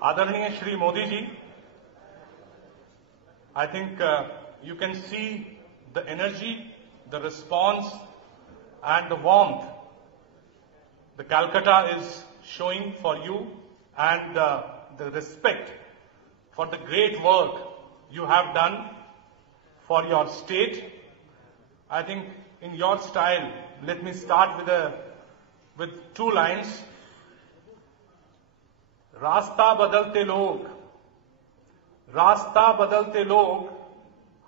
Adarniya Shri Modi ji, I think you can see the energy, the response and the warmth the Calcutta is showing for you and the respect for the great work you have done for your state. I think in your style, let me start with two lines. रास्ता बदलते लोग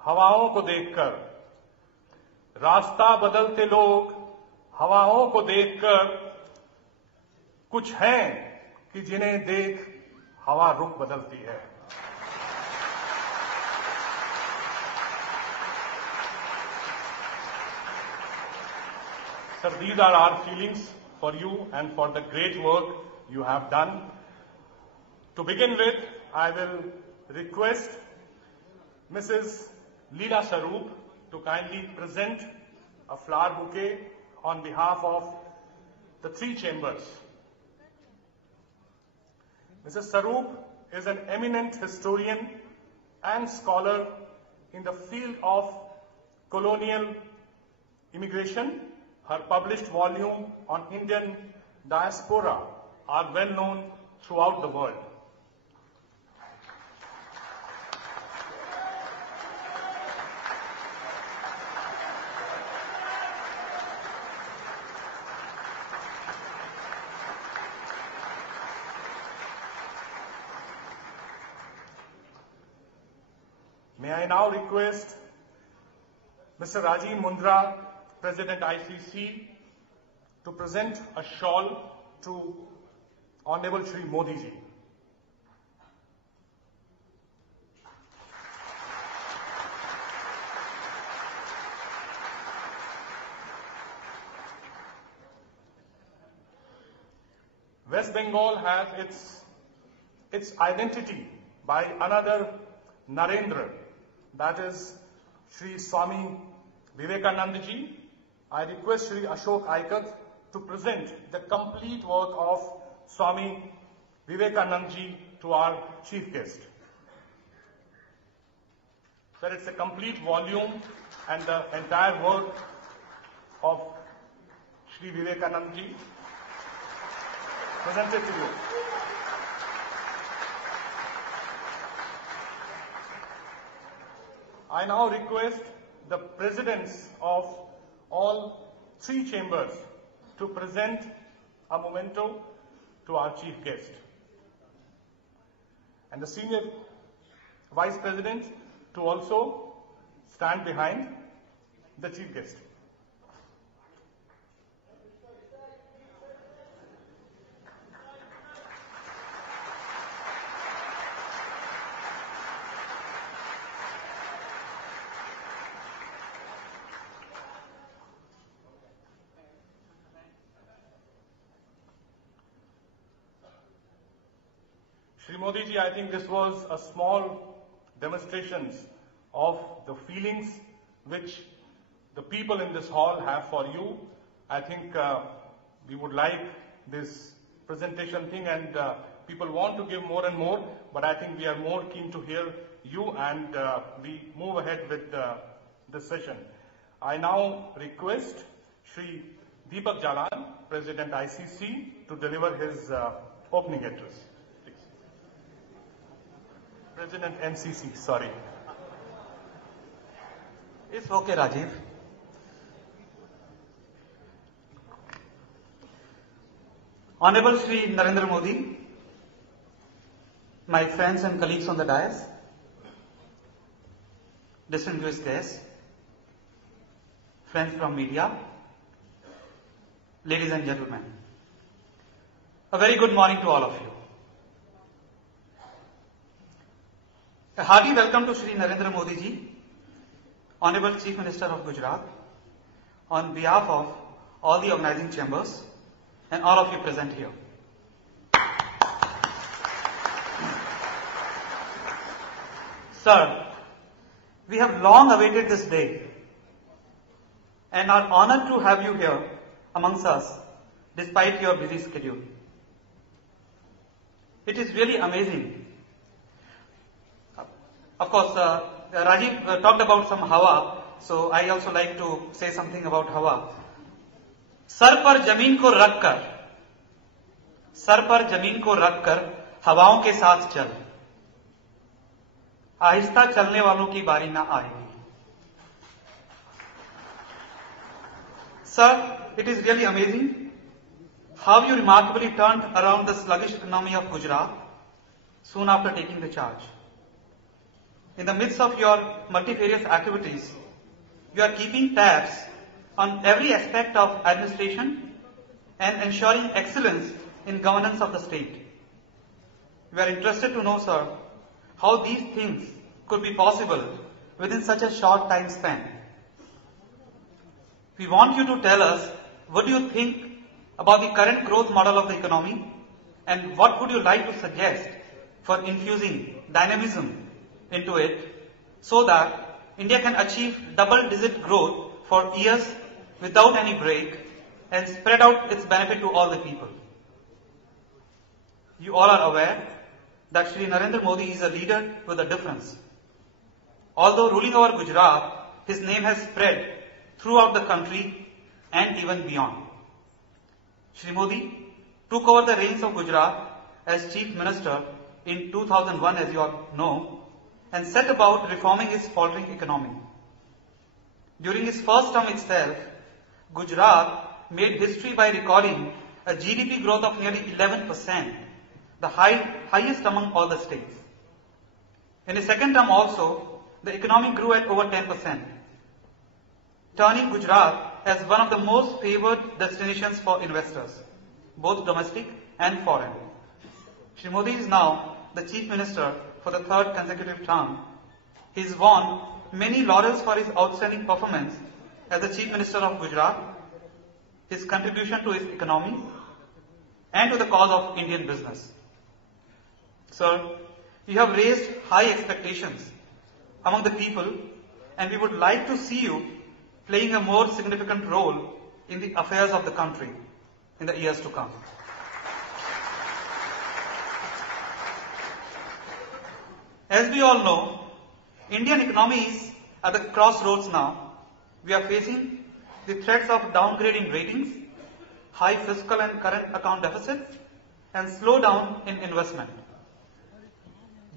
हवाओं को देखकर, रास्ता बदलते लोग हवाओं को देखकर, कुछ हैं कि जिन्हें देख हवा रुख बदलती है. Sir, these are our feelings for you and for the great work you have done. To begin with, I will request Mrs. Leela Saroop to kindly present a flower bouquet on behalf of the three chambers. Mrs. Saroop is an eminent historian and scholar in the field of colonial immigration. Her published volume on Indian diaspora are well known throughout the world. May I now request Mr. Rajiv Mundra, President ICC, to present a shawl to Honorable Shri Modi ji. West Bengal has its identity by another Narendra, that is Shri Swami Vivekananda ji. I request Shri Ashok Aikat to present the complete work of Swami Vivekananda ji to our chief guest. Sir, it's a complete volume and the entire work of Shri Vivekananda ji presented to you. I now request the presidents of all three chambers to present a memento to our chief guest, and the senior vice president to also stand behind the chief guest. Shri Modi ji, I think this was a small demonstration of the feelings which the people in this hall have for you. I think we would like this presentation thing, and people want to give more and more, but I think we are more keen to hear you, and we move ahead with the session. I now request Shri Deepak Jalan, President ICC, to deliver his opening address. President MCC, sorry. It's okay, Rajiv. Honorable Shri Narendra Modi, my friends and colleagues on the dais, distinguished guests, friends from media, ladies and gentlemen, a very good morning to all of you. A hearty welcome to Shri Narendra Modi ji, Honorable Chief Minister of Gujarat, on behalf of all the organizing chambers and all of you present here. Sir, we have long awaited this day and are honored to have you here amongst us despite your busy schedule. it is really amazing. Of course, Rajiv talked about some hawa, so I also like to say something about hawa. Sir पर जमीन को रखकर हवाओं के साथ चल, आहिस्ता चलने वालों की बारी ना आएगी. Sir, it is really amazing how you remarkably turned around the sluggish economy of Gujarat soon after taking the charge. In the midst of your multifarious activities, you are keeping tabs on every aspect of administration and ensuring excellence in governance of the state. We are interested to know, sir, how these things could be possible within such a short time span. We want you to tell us what do you think about the current growth model of the economy and what would you like to suggest for infusing dynamism into it so that India can achieve double-digit growth for years without any break and spread out its benefit to all the people. You all are aware that Shri Narendra Modi is a leader with a difference. Although ruling over Gujarat, his name has spread throughout the country and even beyond. Shri Modi took over the reins of Gujarat as Chief Minister in 2001, as you all know, and set about reforming its faltering economy. During his first term itself, Gujarat made history by recording a GDP growth of nearly 11%, the highest among all the states. In his second term also, the economy grew at over 10%, turning Gujarat as one of the most favored destinations for investors, both domestic and foreign. Shri Modi is now the Chief Minister for the third consecutive term. He has won many laurels for his outstanding performance as the Chief Minister of Gujarat, his contribution to its economy, and to the cause of Indian business. Sir, you have raised high expectations among the people, and we would like to see you playing a more significant role in the affairs of the country in the years to come. As we all know, Indian economy is at the crossroads now. We are facing the threats of downgrading ratings, high fiscal and current account deficits, and slowdown in investment.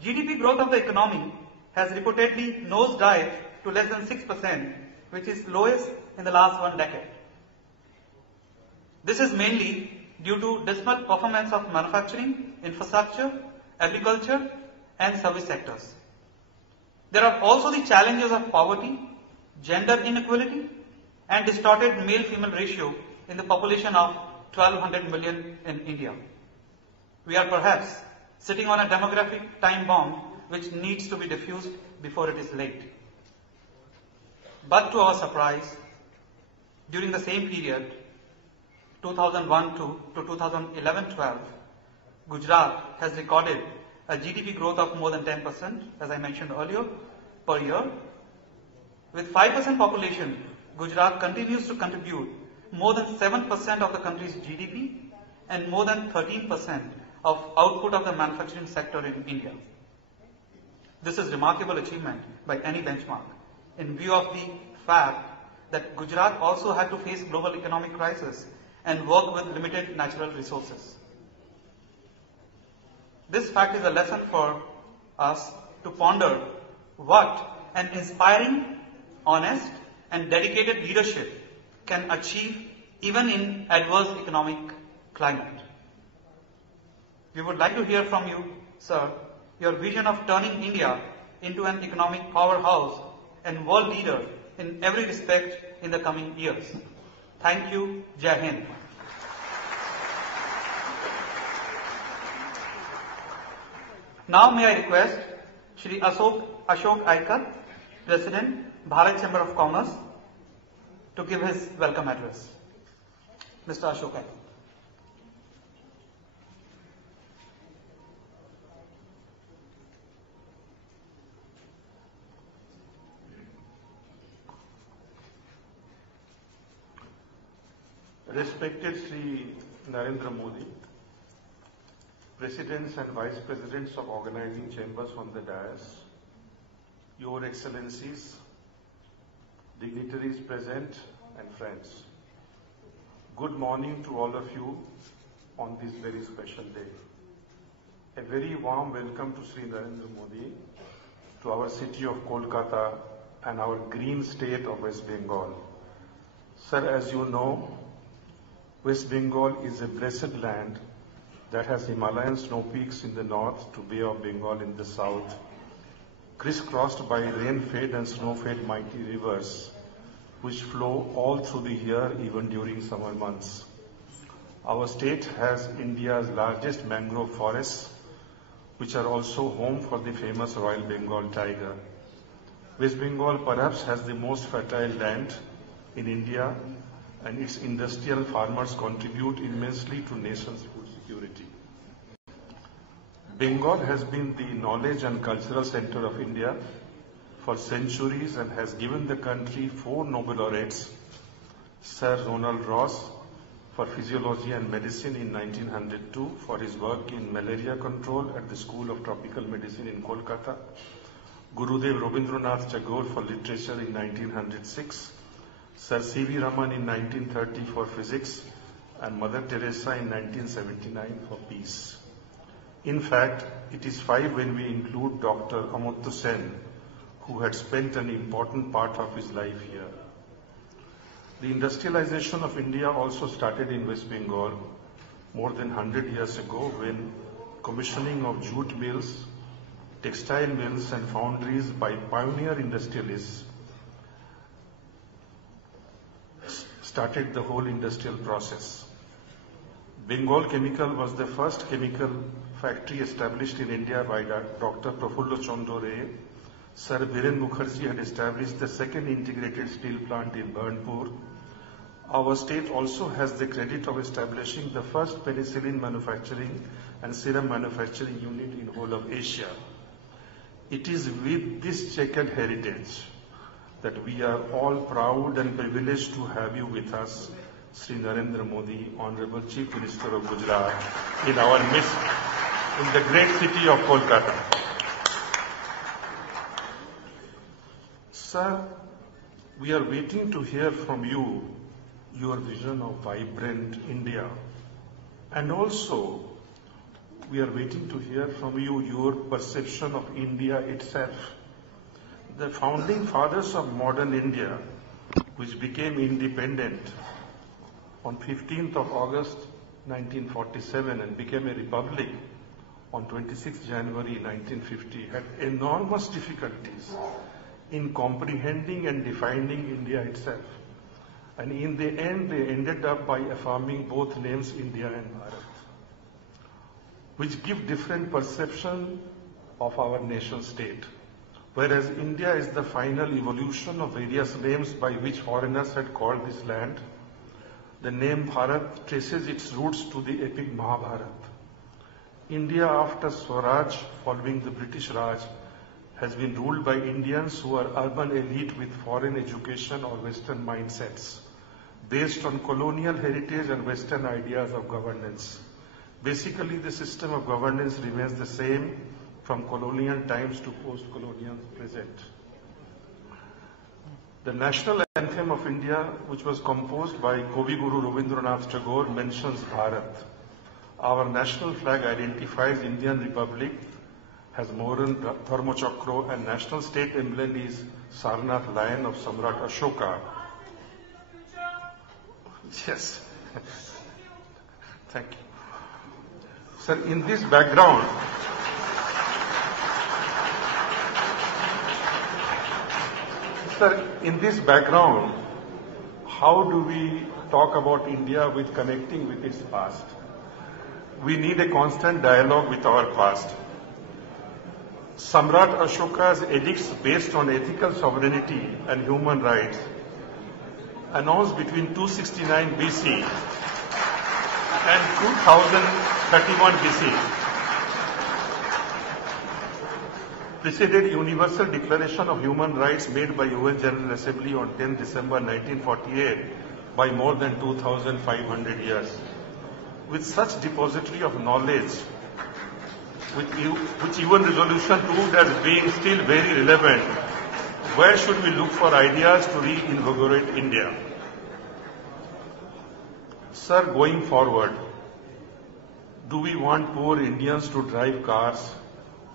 GDP growth of the economy has reportedly nosedived to less than 6%, which is lowest in the last 1 decade. This is mainly due to dismal performance of manufacturing, infrastructure, agriculture, and service sectors. There are also the challenges of poverty, gender inequality, and distorted male-female ratio in the population of 1200 million in India. We are perhaps sitting on a demographic time bomb which needs to be diffused before it is late. But to our surprise, during the same period, 2001 to 2011-12, Gujarat has recorded a GDP growth of more than 10%, as I mentioned earlier, per year. With 5% population, Gujarat continues to contribute more than 7% of the country's GDP and more than 13% of output of the manufacturing sector in India. This is remarkable achievement by any benchmark in view of the fact that Gujarat also had to face global economic crisis and work with limited natural resources. This fact is a lesson for us to ponder what an inspiring, honest, and dedicated leadership can achieve even in adverse economic climate. We would like to hear from you, sir, your vision of turning India into an economic powerhouse and world leader in every respect in the coming years. Thank you. Jai Hind. Now may I request Shri Ashok Aikar, President, Bharat Chamber of Commerce, to give his welcome address. Mr. Ashok Aikar. Respected Sri Narendra Modi, Presidents and Vice Presidents of organizing chambers on the dais, Your Excellencies, dignitaries present and friends. Good morning to all of you on this very special day. A very warm welcome to Sri Narendra Modi, to our city of Kolkata and our green state of West Bengal. Sir, as you know, West Bengal is a blessed land that has Himalayan snow peaks in the north to Bay of Bengal in the south, crisscrossed by rain-fed and snow-fed mighty rivers, which flow all through the year, even during summer months. Our state has India's largest mangrove forests, which are also home for the famous Royal Bengal tiger. West Bengal perhaps has the most fertile land in India, and its industrial farmers contribute immensely to nation's food security. Bengal has been the knowledge and cultural center of India for centuries and has given the country 4 Nobel laureates: Sir Ronald Ross for Physiology and Medicine in 1902 for his work in malaria control at the School of Tropical Medicine in Kolkata, Gurudev Rabindranath Tagore for Literature in 1906, Sir C.V. Raman in 1930 for Physics, and Mother Teresa in 1979 for Peace. In fact, it is 5 when we include Dr. Amartya Sen, who had spent an important part of his life here. The industrialization of India also started in West Bengal more than 100 years ago, when commissioning of jute mills, textile mills and foundries by pioneer industrialists started the whole industrial process. Bengal Chemical was the first chemical factory established in India by Dr. Prafullo Chandra Ray. Sir Biren Mukherjee had established the second integrated steel plant in Burnpur. Our state also has the credit of establishing the first penicillin manufacturing and serum manufacturing unit in whole of Asia. It is with this checkered heritage that we are all proud and privileged to have you with us, Sri Narendra Modi, Honorable Chief Minister of Gujarat, in our midst, in the great city of Kolkata. Sir, we are waiting to hear from you your vision of vibrant India, and also we are waiting to hear from you your perception of India itself. The founding fathers of modern India, which became independent on 15th of August 1947 and became a republic on 26th January 1950, had enormous difficulties in comprehending and defining India itself. And in the end, they ended up by affirming both names, India and Bharat, which give different perception of our nation state. Whereas India is the final evolution of various names by which foreigners had called this land, the name Bharat traces its roots to the epic Mahabharata. India, after Swaraj, following the British Raj, has been ruled by Indians who are urban elite with foreign education or Western mindsets, based on colonial heritage and Western ideas of governance. Basically, the system of governance remains the same from colonial times to post-colonial present. The national anthem of India, which was composed by Kavi Guru Rabindranath Tagore, mentions Bharat. Our national flag identifies Indian Republic, has Moran Dharmachakra, and national state emblem is Sarnath lion of Samrat Ashoka. Yes. Thank you. Sir, in this background, how do we talk about India with connecting with its past? We need a constant dialogue with our past. Samrat Ashoka's edicts based on ethical sovereignty and human rights, announced between 269 BC and 2031 BC, preceded Universal Declaration of Human Rights made by UN General Assembly on 10 December 1948 by more than 2,500 years. With such depository of knowledge which even resolution proved as being still very relevant, where should we look for ideas to reinvigorate India? Sir, going forward, do we want poor Indians to drive cars,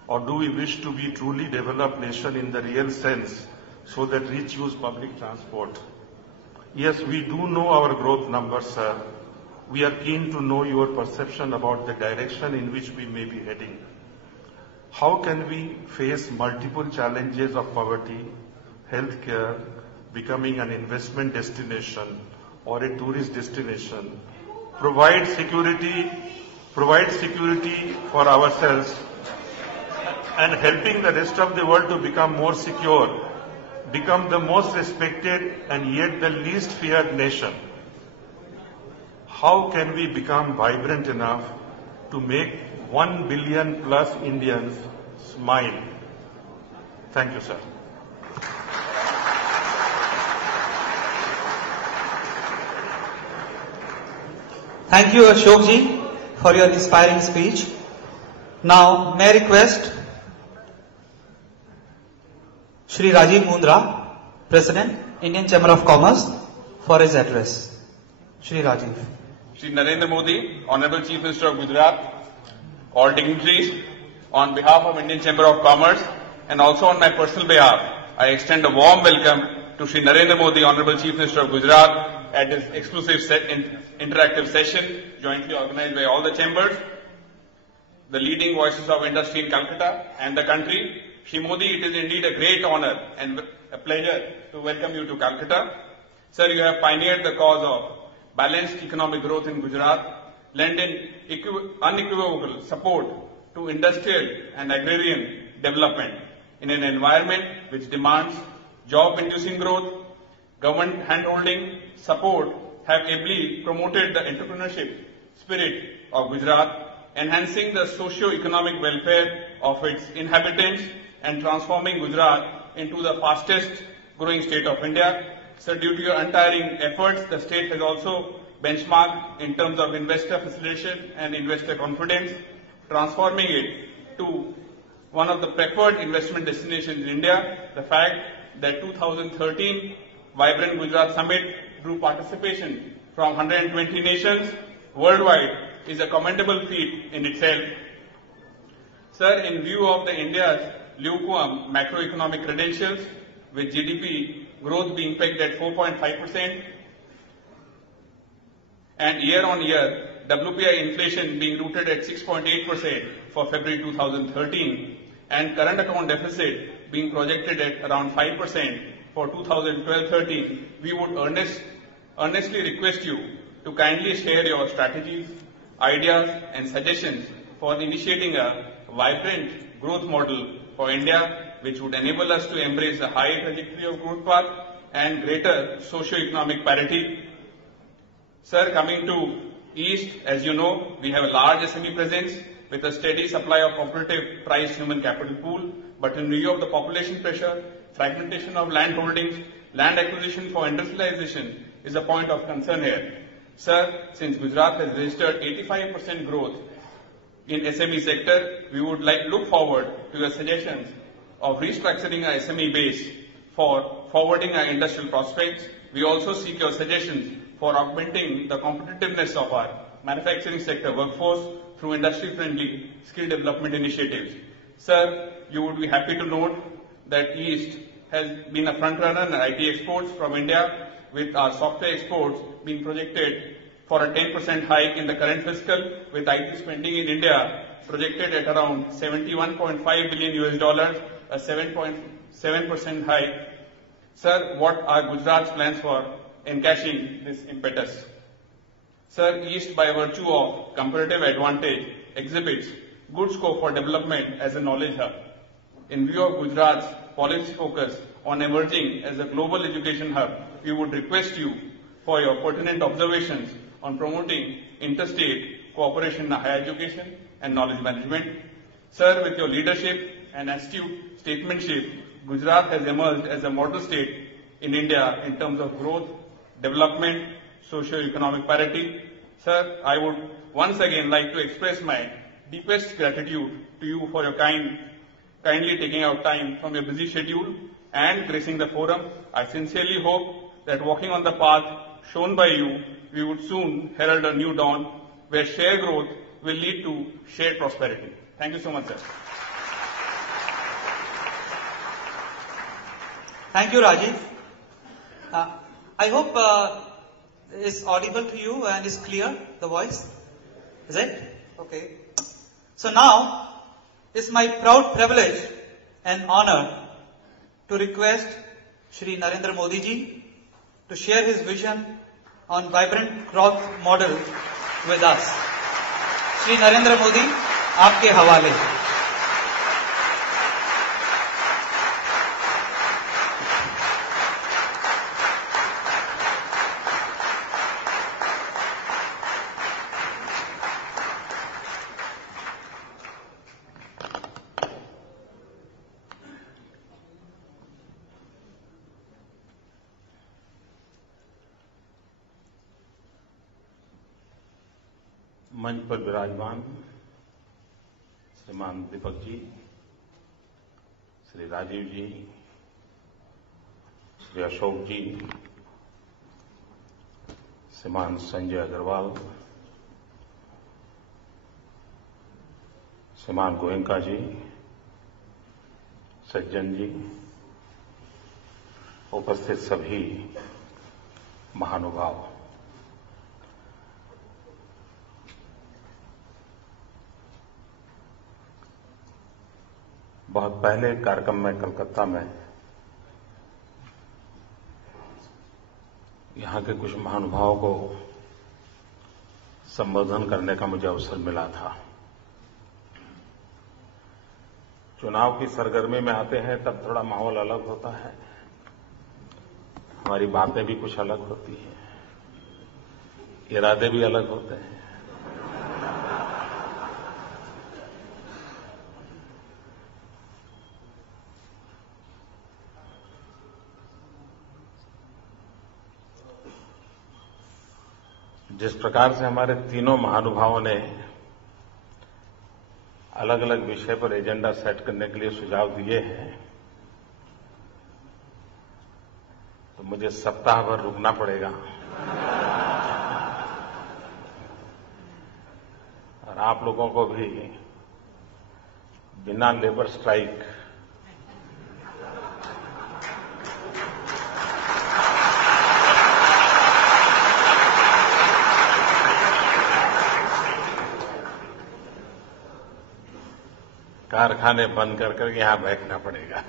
or do we wish to be truly developed nation in the real sense so that rich use public transport? Yes, we do know our growth numbers, sir. We are keen to know your perception about the direction in which we may be heading. How can we face multiple challenges of poverty, healthcare, becoming an investment destination or a tourist destination, provide security for ourselves and helping the rest of the world to become more secure, become the most respected and yet the least feared nation? How can we become vibrant enough to make 1 billion plus Indians smile? Thank you, sir. Thank you, Ashok ji, for your inspiring speech. Now, may I request Shri Rajiv Mundra, President, Indian Chamber of Commerce, for his address. Shri Rajiv. Shri Narendra Modi, Honorable Chief Minister of Gujarat, all dignitaries, on behalf of Indian Chamber of Commerce and also on my personal behalf, I extend a warm welcome to Shri Narendra Modi, Honorable Chief Minister of Gujarat, at his exclusive interactive session jointly organized by all the chambers, the leading voices of industry in Calcutta and the country. Shri Modi, it is indeed a great honor and a pleasure to welcome you to Calcutta. Sir, you have pioneered the cause of balanced economic growth in Gujarat, lent in unequivocal support to industrial and agrarian development in an environment which demands job-inducing growth. Government handholding support have ably promoted the entrepreneurship spirit of Gujarat, enhancing the socio-economic welfare of its inhabitants and transforming Gujarat into the fastest growing state of India. So due to your untiring efforts, the state has also benchmarked in terms of investor facilitation and investor confidence, transforming it to one of the preferred investment destinations in India. The fact that 2013 Vibrant Gujarat Summit drew participation from 120 nations worldwide is a commendable feat in itself. Sir, in view of the India's lukewarm macroeconomic credentials, with GDP growth being pegged at 4.5% and year-on-year WPI inflation being rooted at 6.8% for February 2013 and current account deficit being projected at around 5% for 2012-13, we would earnestly request you to kindly share your strategies, ideas and suggestions for initiating a vibrant growth model for India, which would enable us to embrace a high trajectory of growth path and greater socio-economic parity. Sir, coming to East, as you know, we have a large SME presence with a steady supply of competitive priced human capital pool, but in view of the population pressure, fragmentation of land holdings, land acquisition for industrialization is a point of concern here. Sir, since Gujarat has registered 85% growth in SME sector, we would look forward to your suggestions of restructuring our SME base for forwarding our industrial prospects. We also seek your suggestions for augmenting the competitiveness of our manufacturing sector workforce through industry-friendly skill development initiatives. Sir, you would be happy to note that East has been a front-runner in IT exports from India, with our software exports being projected for a 10% hike in the current fiscal, with IT spending in India projected at around $71.5 billion, a 7.7% hike. Sir, what are Gujarat's plans for encashing this impetus? Sir, East, by virtue of comparative advantage, exhibits good scope for development as a knowledge hub. In view of Gujarat's policy focus on emerging as a global education hub, we would request you for your pertinent observations on promoting interstate cooperation in higher education and knowledge management. Sir, with your leadership and astute statesmanship, Gujarat has emerged as a model state in India in terms of growth, development, socio-economic parity. Sir, I would once again like to express my deepest gratitude to you for your kindly taking out time from your busy schedule and gracing the forum. I sincerely hope that walking on the path shown by you, we would soon herald a new dawn where shared growth will lead to shared prosperity. Thank you so much, sir. Thank you, Rajiv. I hope it's audible to you and is clear, the voice. Is it? Okay. So now, it's my proud privilege and honor to request Shri Narendra Modi ji to share his vision on vibrant growth model with us. Shri Narendra Modi, आपके हवाले. मंच पर विराजमान श्रीमान दीपक जी, श्री राजीव जी, श्री अशोक जी, श्रीमान संजय अग्रवाल, श्रीमान गोयंका जी, सज्जन जी, उपस्थित सभी महानुभाव, बहुत पहले कार्यक्रम में कलकत्ता में यहां के कुछ महानुभावों को संबोधन करने का मुझे अवसर मिला था। चुनाव की सरगर्मी में आते हैं तब थोड़ा माहौल अलग होता है, हमारी बातें भी कुछ अलग होती हैं, इरादे भी अलग होते हैं। जिस प्रकार से हमारे तीनों महानुभावों ने अलग अलग विषय पर एजेंडा सेट करने के लिए सुझाव दिए हैं, तो मुझे सप्ताह भर रुकना पड़ेगा और आप लोगों को भी बिना लेबर स्ट्राइक कारखाने बंद कर करके यहां बैठना पड़ेगा।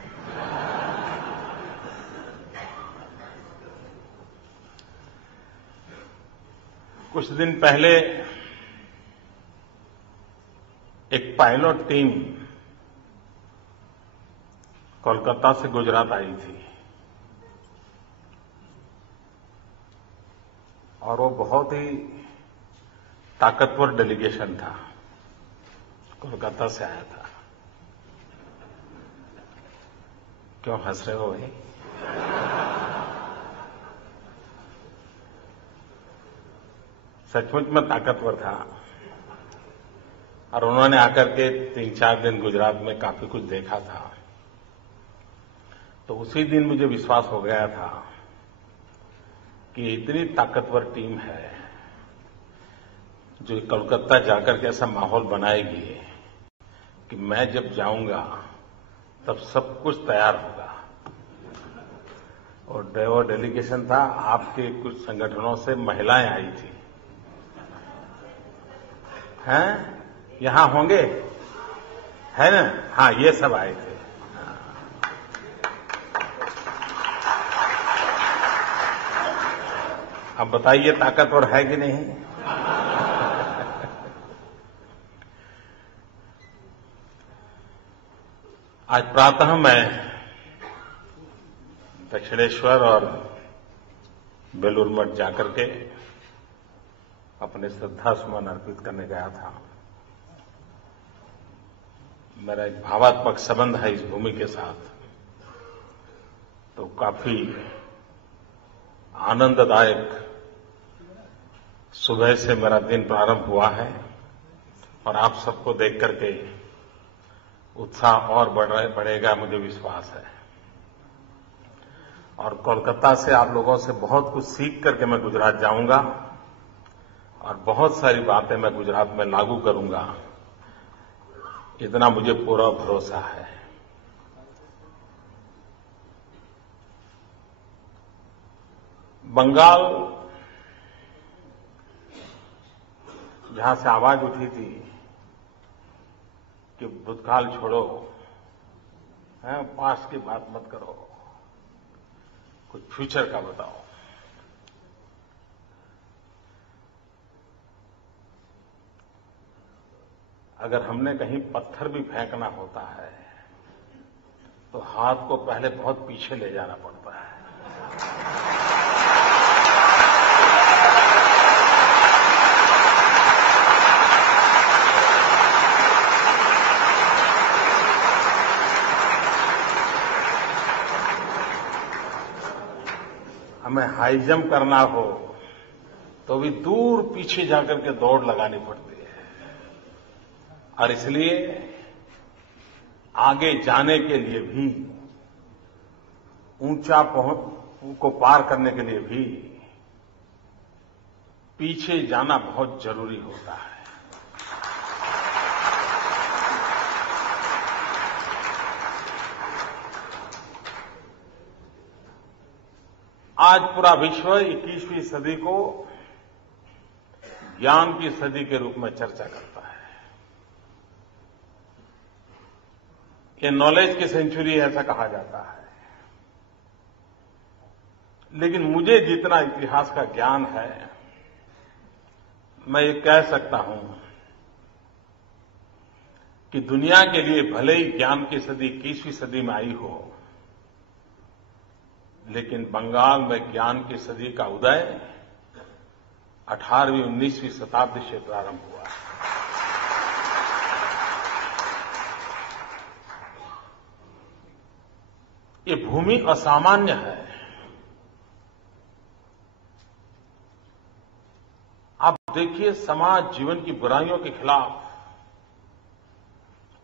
कुछ दिन पहले एक पायलट टीम कोलकाता से गुजरात आई थी और वो बहुत ही ताकतवर डेलीगेशन था, कोलकाता से आया था। क्यों हंस रहे हो भाई? सचमुच में ताकतवर था और उन्होंने आकर के 3-4 दिन गुजरात में काफी कुछ देखा था। तो उसी दिन मुझे विश्वास हो गया था कि इतनी ताकतवर टीम है जो कोलकाता जाकर के ऐसा माहौल बनाएगी कि मैं जब जाऊंगा तब सब कुछ तैयार होगा। और वो डेलीगेशन था, आपके कुछ संगठनों से महिलाएं आई थी। हैं? यहां होंगे? है ना? हाँ, ये सब आए थे। अब बताइए ताकतवर है कि नहीं? आज प्रातः मैं दक्षिणेश्वर और बेलूर मठ जाकर के अपने श्रद्धा सुमन अर्पित करने गया था। मेरा एक भावात्मक संबंध है इस भूमि के साथ, तो काफी आनंददायक सुबह से मेरा दिन प्रारंभ हुआ है और आप सबको देख करके उत्साह और बढ़ेगा, मुझे विश्वास है। और कोलकाता से आप लोगों से बहुत कुछ सीख करके मैं गुजरात जाऊंगा और बहुत सारी बातें मैं गुजरात में लागू करूंगा, इतना मुझे पूरा भरोसा है। बंगाल जहां से आवाज उठी थी कि भूतकाल छोड़ो, पास्ट की बात मत करो, कुछ फ्यूचर का बताओ। अगर हमने कहीं पत्थर भी फेंकना होता है तो हाथ को पहले बहुत पीछे ले जाना पड़ता है। हमें हाई जंप करना हो तो भी दूर पीछे जाकर के दौड़ लगानी पड़ती है। और इसलिए आगे जाने के लिए भी, ऊंचा को पार करने के लिए भी पीछे जाना बहुत जरूरी होता है। आज पूरा विश्व 21वीं सदी को ज्ञान की सदी के रूप में चर्चा करता है। ये नॉलेज की सेंचुरी ऐसा कहा जाता है। लेकिन मुझे जितना इतिहास का ज्ञान है, मैं ये कह सकता हूं कि दुनिया के लिए भले ही ज्ञान की सदी 21वीं सदी में आई हो, लेकिन बंगाल में ज्ञान की सदी का उदय 18वीं 19वीं शताब्दी से प्रारंभ हुआ है। ये भूमि असामान्य है। आप देखिए, समाज जीवन की बुराइयों के खिलाफ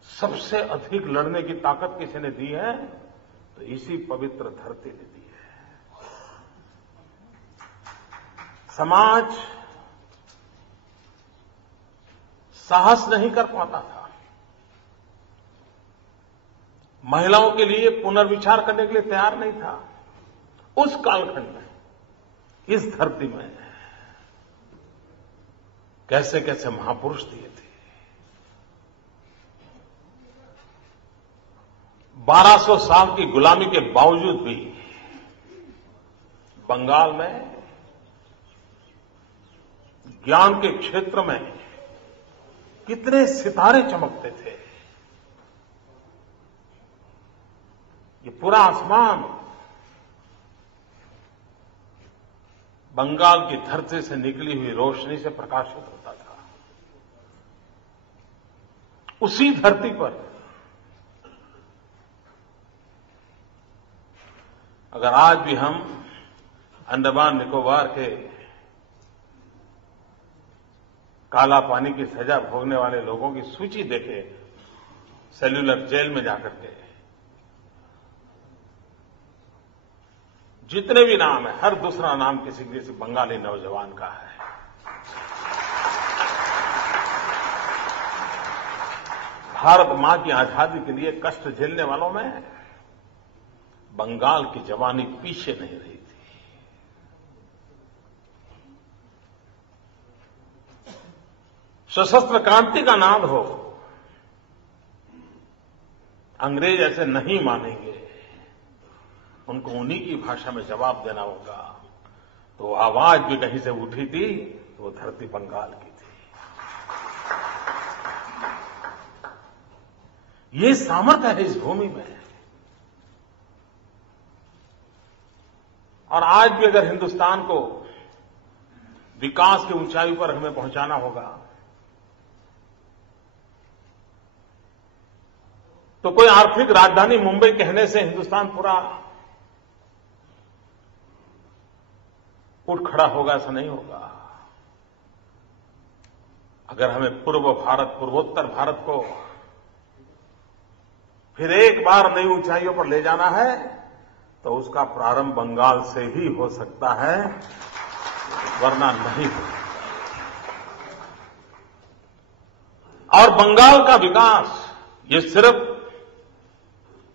सबसे अधिक लड़ने की ताकत किसी ने दी है तो इसी पवित्र धरती ने दी है। समाज साहस नहीं कर पाता था। महिलाओं के लिए पुनर्विचार करने के लिए तैयार नहीं था। उस कालखंड में, इस धरती में कैसे कैसे महापुरुष दिए थे। 1200 साल की गुलामी के बावजूद भी बंगाल में ज्ञान के क्षेत्र में कितने सितारे चमकते थे। ये पूरा आसमान बंगाल की धरती से निकली हुई रोशनी से प्रकाशित होता था। उसी धरती पर अगर आज भी हम अंडमान निकोबार के काला पानी की सजा भोगने वाले लोगों की सूची देखें, सेल्यूलर जेल में जाकर के, जितने भी नाम है, हर दूसरा नाम किसी किसी बंगाली नौजवान का है। भारत मां की आजादी के लिए कष्ट झेलने वालों में बंगाल की जवानी पीछे नहीं रही थी। सशस्त्र क्रांति का नाद हो, अंग्रेज ऐसे नहीं मानेंगे, उनको उन्हीं की भाषा में जवाब देना होगा। तो आवाज भी कहीं से उठी थी तो वो धरती बंगाल की थी। ये सामर्थ्य है इस भूमि में। और आज भी अगर हिंदुस्तान को विकास की ऊंचाई पर हमें पहुंचाना होगा तो कोई आर्थिक राजधानी मुंबई कहने से हिंदुस्तान पूरा उठ खड़ा होगा, ऐसा नहीं होगा। अगर हमें पूर्व भारत, पूर्वोत्तर भारत को फिर एक बार नई ऊंचाइयों पर ले जाना है तो उसका प्रारंभ बंगाल से ही हो सकता है, वरना नहीं हो सकता। और बंगाल का विकास ये सिर्फ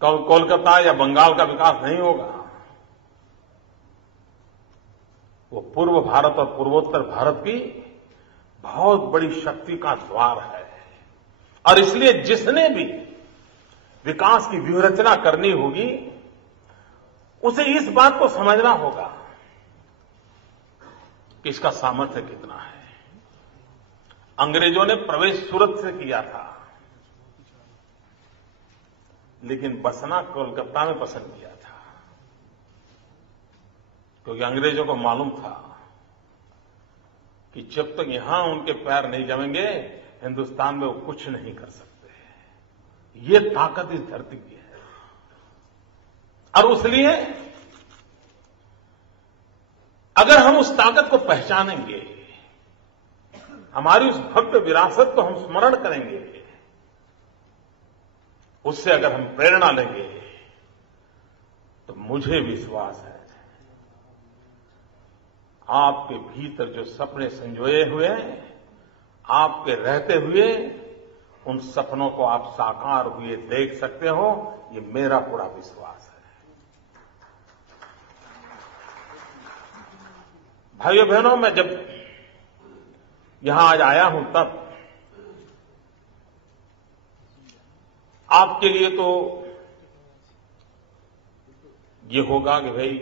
कोलकाता या बंगाल का विकास नहीं होगा, वो पूर्व भारत और पूर्वोत्तर भारत की बहुत बड़ी शक्ति का द्वार है। और इसलिए जिसने भी विकास की व्यूहरचना करनी होगी उसे इस बात को समझना होगा कि इसका सामर्थ्य कितना है। अंग्रेजों ने प्रवेश सूरत से किया था, लेकिन बसना कोलकाता में पसंद किया था, क्योंकि अंग्रेजों को मालूम था कि जब तक यहां उनके पैर नहीं जमेंगे हिंदुस्तान में वो कुछ नहीं कर सकते। ये ताकत इस धरती की है। और इसलिए अगर हम उस ताकत को पहचानेंगे, हमारी उस भव्य विरासत को हम स्मरण करेंगे, उससे अगर हम प्रेरणा लेंगे, तो मुझे विश्वास है आपके भीतर जो सपने संजोए हुए हैं, आपके रहते हुए उन सपनों को आप साकार हुए देख सकते हो, ये मेरा पूरा विश्वास है। भाइयों बहनों, मैं जब यहां आज आया हूं तब आपके लिए तो ये होगा कि भाई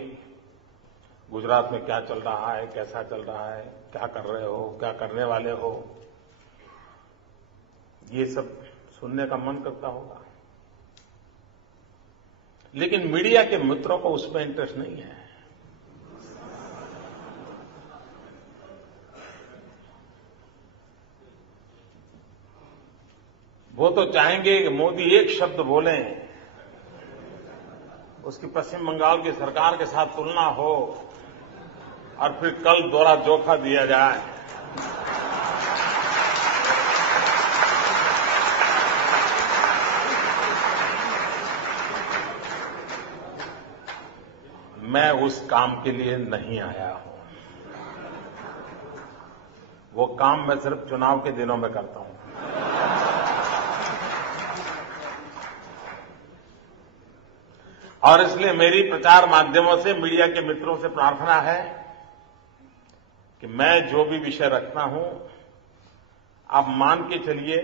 गुजरात में क्या चल रहा है, कैसा चल रहा है, क्या कर रहे हो, क्या करने वाले हो, ये सब सुनने का मन करता होगा। लेकिन मीडिया के मित्रों को उसमें इंटरेस्ट नहीं है। वो तो चाहेंगे कि मोदी एक शब्द बोलें, उसकी पश्चिम बंगाल की सरकार के साथ तुलना हो और फिर कल दोहरा जोखा दिया जाए। मैं उस काम के लिए नहीं आया हूं। वो काम मैं सिर्फ चुनाव के दिनों में करता हूं। और इसलिए मेरी प्रचार माध्यमों से मीडिया के मित्रों से प्रार्थना है कि मैं जो भी विषय रखता हूं, आप मान के चलिए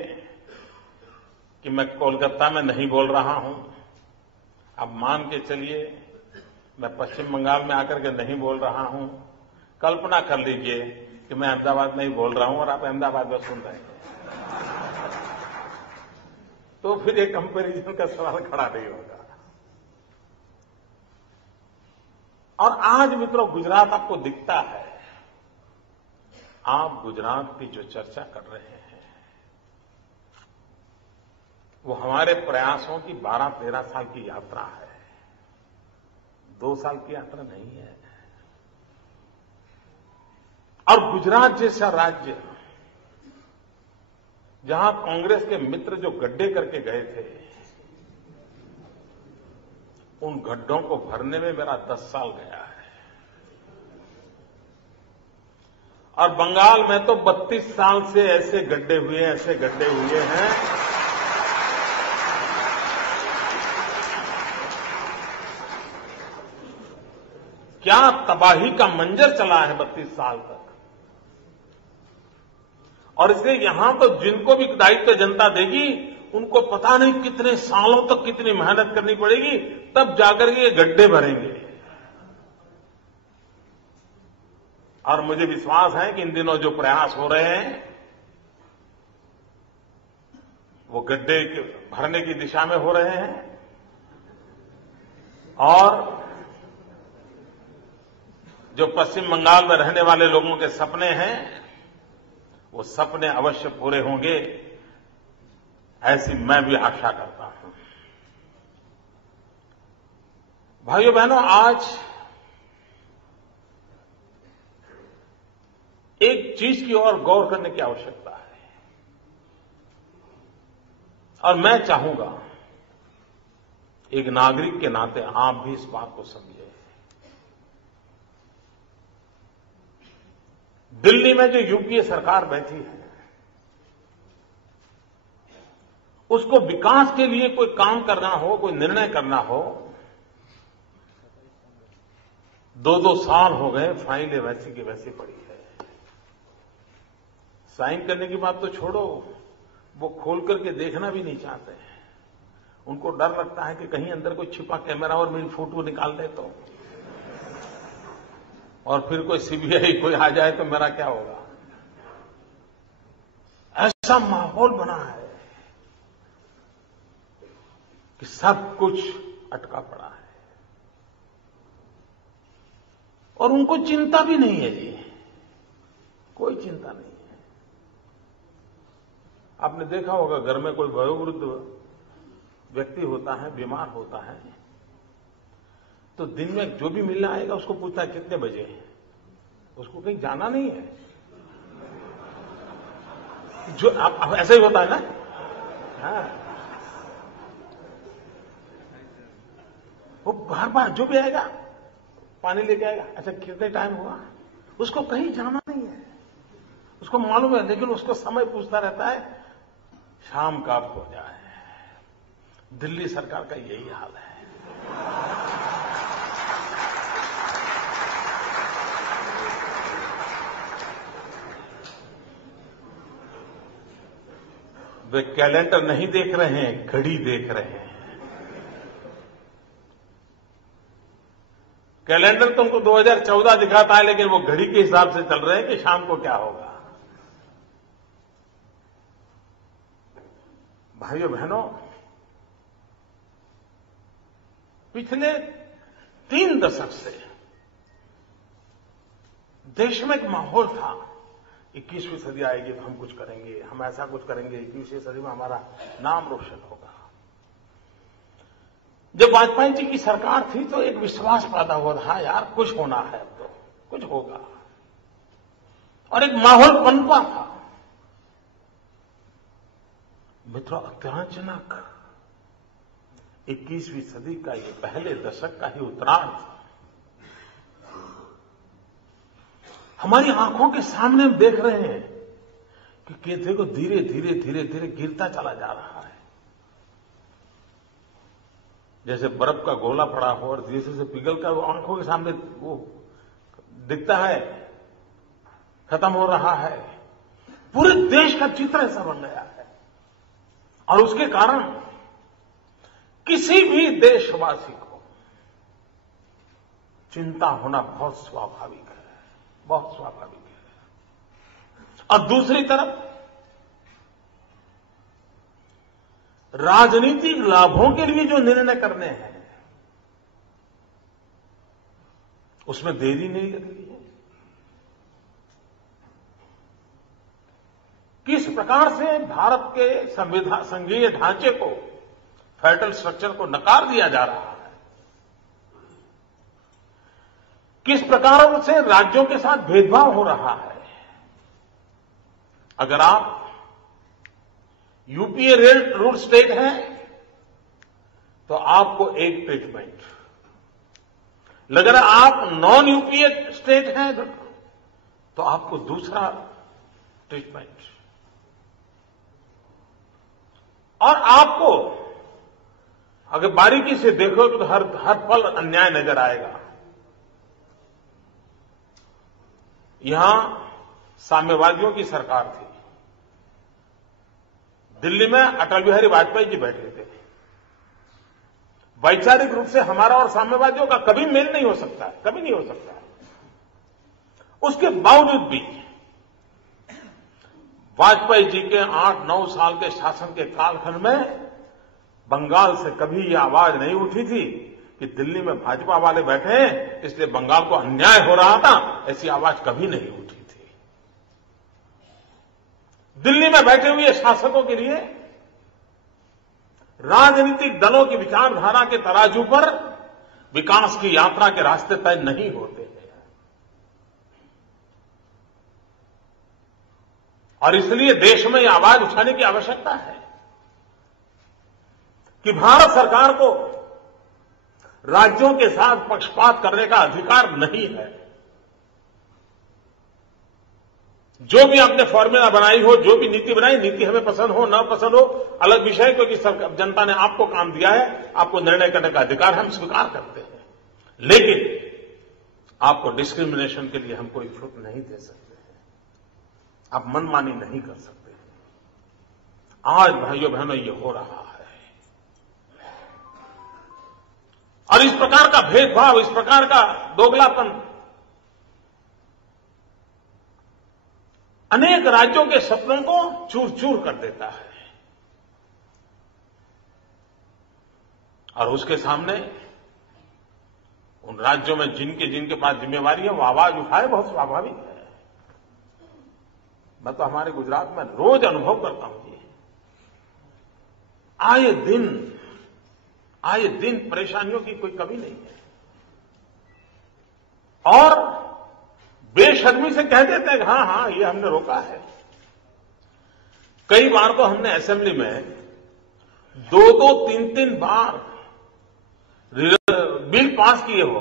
कि मैं कोलकाता में नहीं बोल रहा हूं। आप मान के चलिए मैं पश्चिम बंगाल में आकर के नहीं बोल रहा हूं। कल्पना कर लीजिए कि मैं अहमदाबाद में ही बोल रहा हूं और आप अहमदाबाद में सुन रहे हैं, तो फिर एक कंपैरिजन का सवाल खड़ा नहीं होगा। और आज मित्रों गुजरात आपको दिखता है, आप गुजरात की जो चर्चा कर रहे हैं वो हमारे प्रयासों की 12-13 साल की यात्रा है, 2 साल की यात्रा नहीं है। और गुजरात जैसा राज्य जहां कांग्रेस के मित्र जो गड्ढे करके गए थे, उन गड्ढों को भरने में मेरा 10 साल गया है। और बंगाल में तो 32 साल से ऐसे गड्ढे हुए हैं क्या तबाही का मंजर चला है 32 साल तक। और इसलिए यहां तो जिनको भी दायित्व जनता देगी उनको पता नहीं कितने सालों तक कितनी मेहनत करनी पड़ेगी, तब जाकर के ये गड्ढे भरेंगे। और मुझे विश्वास है कि इन दिनों जो प्रयास हो रहे हैं वो गड्ढे भरने की दिशा में हो रहे हैं। और जो पश्चिम बंगाल में रहने वाले लोगों के सपने हैं वो सपने अवश्य पूरे होंगे, ऐसी मैं भी आशा करता हूं। भाइयों बहनों, आज एक चीज की ओर गौर करने की आवश्यकता है। और मैं चाहूंगा एक नागरिक के नाते आप भी इस बात को समझें। दिल्ली में जो यूपीए सरकार बैठी है, उसको विकास के लिए कोई काम करना हो, कोई निर्णय करना हो, 2-2 साल हो गए, फाइलें वैसी की वैसी पड़ी है। साइन करने की बात तो छोड़ो, वो खोल करके देखना भी नहीं चाहते हैं। उनको डर लगता है कि कहीं अंदर कोई छिपा कैमरा और मेरी फोटो निकाल दे तो, और फिर कोई सीबीआई कोई आ जाए तो मेरा क्या होगा। ऐसा माहौल बना है कि सब कुछ अटका पड़ा है और उनको चिंता भी नहीं है जी, कोई चिंता नहीं है। आपने देखा होगा घर में कोई वयोवृद्ध व्यक्ति होता है, बीमार होता है, तो दिन में जो भी मिलने आएगा उसको पूछता है कितने बजे है, उसको कहीं जाना नहीं है। जो आप ऐसा ही होता है ना। हाँ, वो बार बार जो भी आएगा पानी लेके आएगा, अच्छा कितने टाइम हुआ, उसको कहीं जाना नहीं है, उसको मालूम है, लेकिन उसको समय पूछता रहता है शाम कब हो जाए। दिल्ली सरकार का यही हाल है। वे कैलेंडर नहीं देख रहे हैं, घड़ी देख रहे हैं। कैलेंडर तो उनको 2014 दिखाता है, लेकिन वो घड़ी के हिसाब से चल रहे हैं कि शाम को क्या होगा। भाइयों बहनों, पिछले 3 दशक से देश में एक माहौल था, 21वीं सदी आएगी तो हम कुछ करेंगे, हम ऐसा कुछ करेंगे, 21वीं सदी में हमारा नाम रोशन होगा। जब वाजपेयी जी की सरकार थी तो एक विश्वास पैदा हुआ था, यार कुछ होना है, अब तो कुछ होगा, और एक माहौल पनपा था। मित्रों, अचानक 21वीं सदी का ये पहले दशक का ही उत्तरार्ध हमारी आंखों के सामने हम देख रहे हैं कि केथे को धीरे धीरे धीरे धीरे गिरता चला जा रहा है, जैसे बर्फ का गोला पड़ा हो और जैसे से पिघल कर वो आंखों के सामने वो दिखता है, खत्म हो रहा है। पूरे देश का चित्र ऐसा बन गया है, और उसके कारण किसी भी देशवासी को चिंता होना बहुत स्वाभाविक है, बहुत स्वाभाविक है। और दूसरी तरफ राजनीतिक लाभों के लिए जो निर्णय करने हैं उसमें देरी नहीं लगती है। किस प्रकार से भारत के संघीय ढांचे को, फेडरल स्ट्रक्चर को नकार दिया जा रहा है, किस प्रकार से राज्यों के साथ भेदभाव हो रहा है। अगर आप यूपीए रूल स्टेट हैं तो आपको एक ट्रीटमेंट, अगर आप नॉन यूपीए स्टेट हैं तो आपको दूसरा ट्रीटमेंट, और आपको अगर बारीकी से देखोगे तो हर पल अन्याय नजर आएगा। यहां साम्यवादियों की सरकार थी, दिल्ली में अटल बिहारी वाजपेयी जी बैठे थे। वैचारिक रूप से हमारा और साम्यवादियों का कभी मेल नहीं हो सकता, कभी नहीं हो सकता। उसके बावजूद भी वाजपेयी जी के 8-9 साल के शासन के कालखंड में बंगाल से कभी यह आवाज नहीं उठी थी कि दिल्ली में भाजपा वाले बैठे हैं इसलिए बंगाल को अन्याय हो रहा था, ऐसी आवाज कभी नहीं उठी थी। दिल्ली में बैठे हुए शासकों के लिए राजनीतिक दलों की विचारधारा के तराजू पर विकास की यात्रा के रास्ते तय नहीं होते हैं, और इसलिए देश में यह आवाज उठाने की आवश्यकता है कि भारत सरकार को राज्यों के साथ पक्षपात करने का अधिकार नहीं है। जो भी आपने फॉर्मूला बनाई हो, जो भी नीति बनाई, नीति हमें पसंद हो न पसंद हो अलग विषय, क्योंकि जनता ने आपको काम दिया है, आपको निर्णय करने का अधिकार हम स्वीकार करते हैं। लेकिन आपको डिस्क्रिमिनेशन के लिए हम कोई छूट नहीं दे सकते हैं, आप मनमानी नहीं कर सकते हैं। आज भाइयों बहनों ये हो रहा है, और इस प्रकार का भेदभाव, इस प्रकार का दोगलापन अनेक राज्यों के सपनों को चूर चूर कर देता है। और उसके सामने उन राज्यों में जिनके पास जिम्मेवारी है वो आवाज उठाए, बहुत स्वाभाविक है। मैं तो हमारे गुजरात में रोज अनुभव करता हूं जी, आए दिन परेशानियों की कोई कमी नहीं है, और बेशर्मी से कह देते हैं कि हाँ ये हमने रोका है। कई बार तो हमने असेंबली में 2-2, 3-3 बार बिल पास किए हो,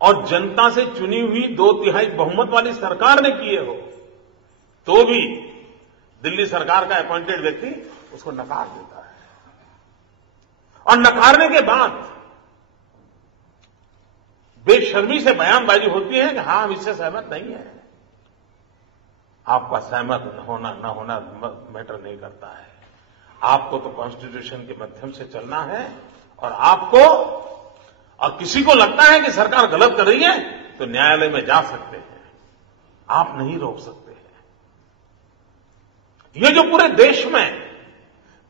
और जनता से चुनी हुई 2/3 बहुमत वाली सरकार ने किए हो, तो भी दिल्ली सरकार का अपॉइंटेड व्यक्ति उसको नकार देता है। और नकारने के बाद बेशर्मी से बयानबाजी होती है कि हाँ हम इससे सहमत नहीं है। आपका सहमत होना न होना मैटर नहीं करता है, आपको तो कॉन्स्टिट्यूशन के माध्यम से चलना है, और आपको और किसी को लगता है कि सरकार गलत कर रही है तो न्यायालय में जा सकते हैं, आप नहीं रोक सकते हैं। ये जो पूरे देश में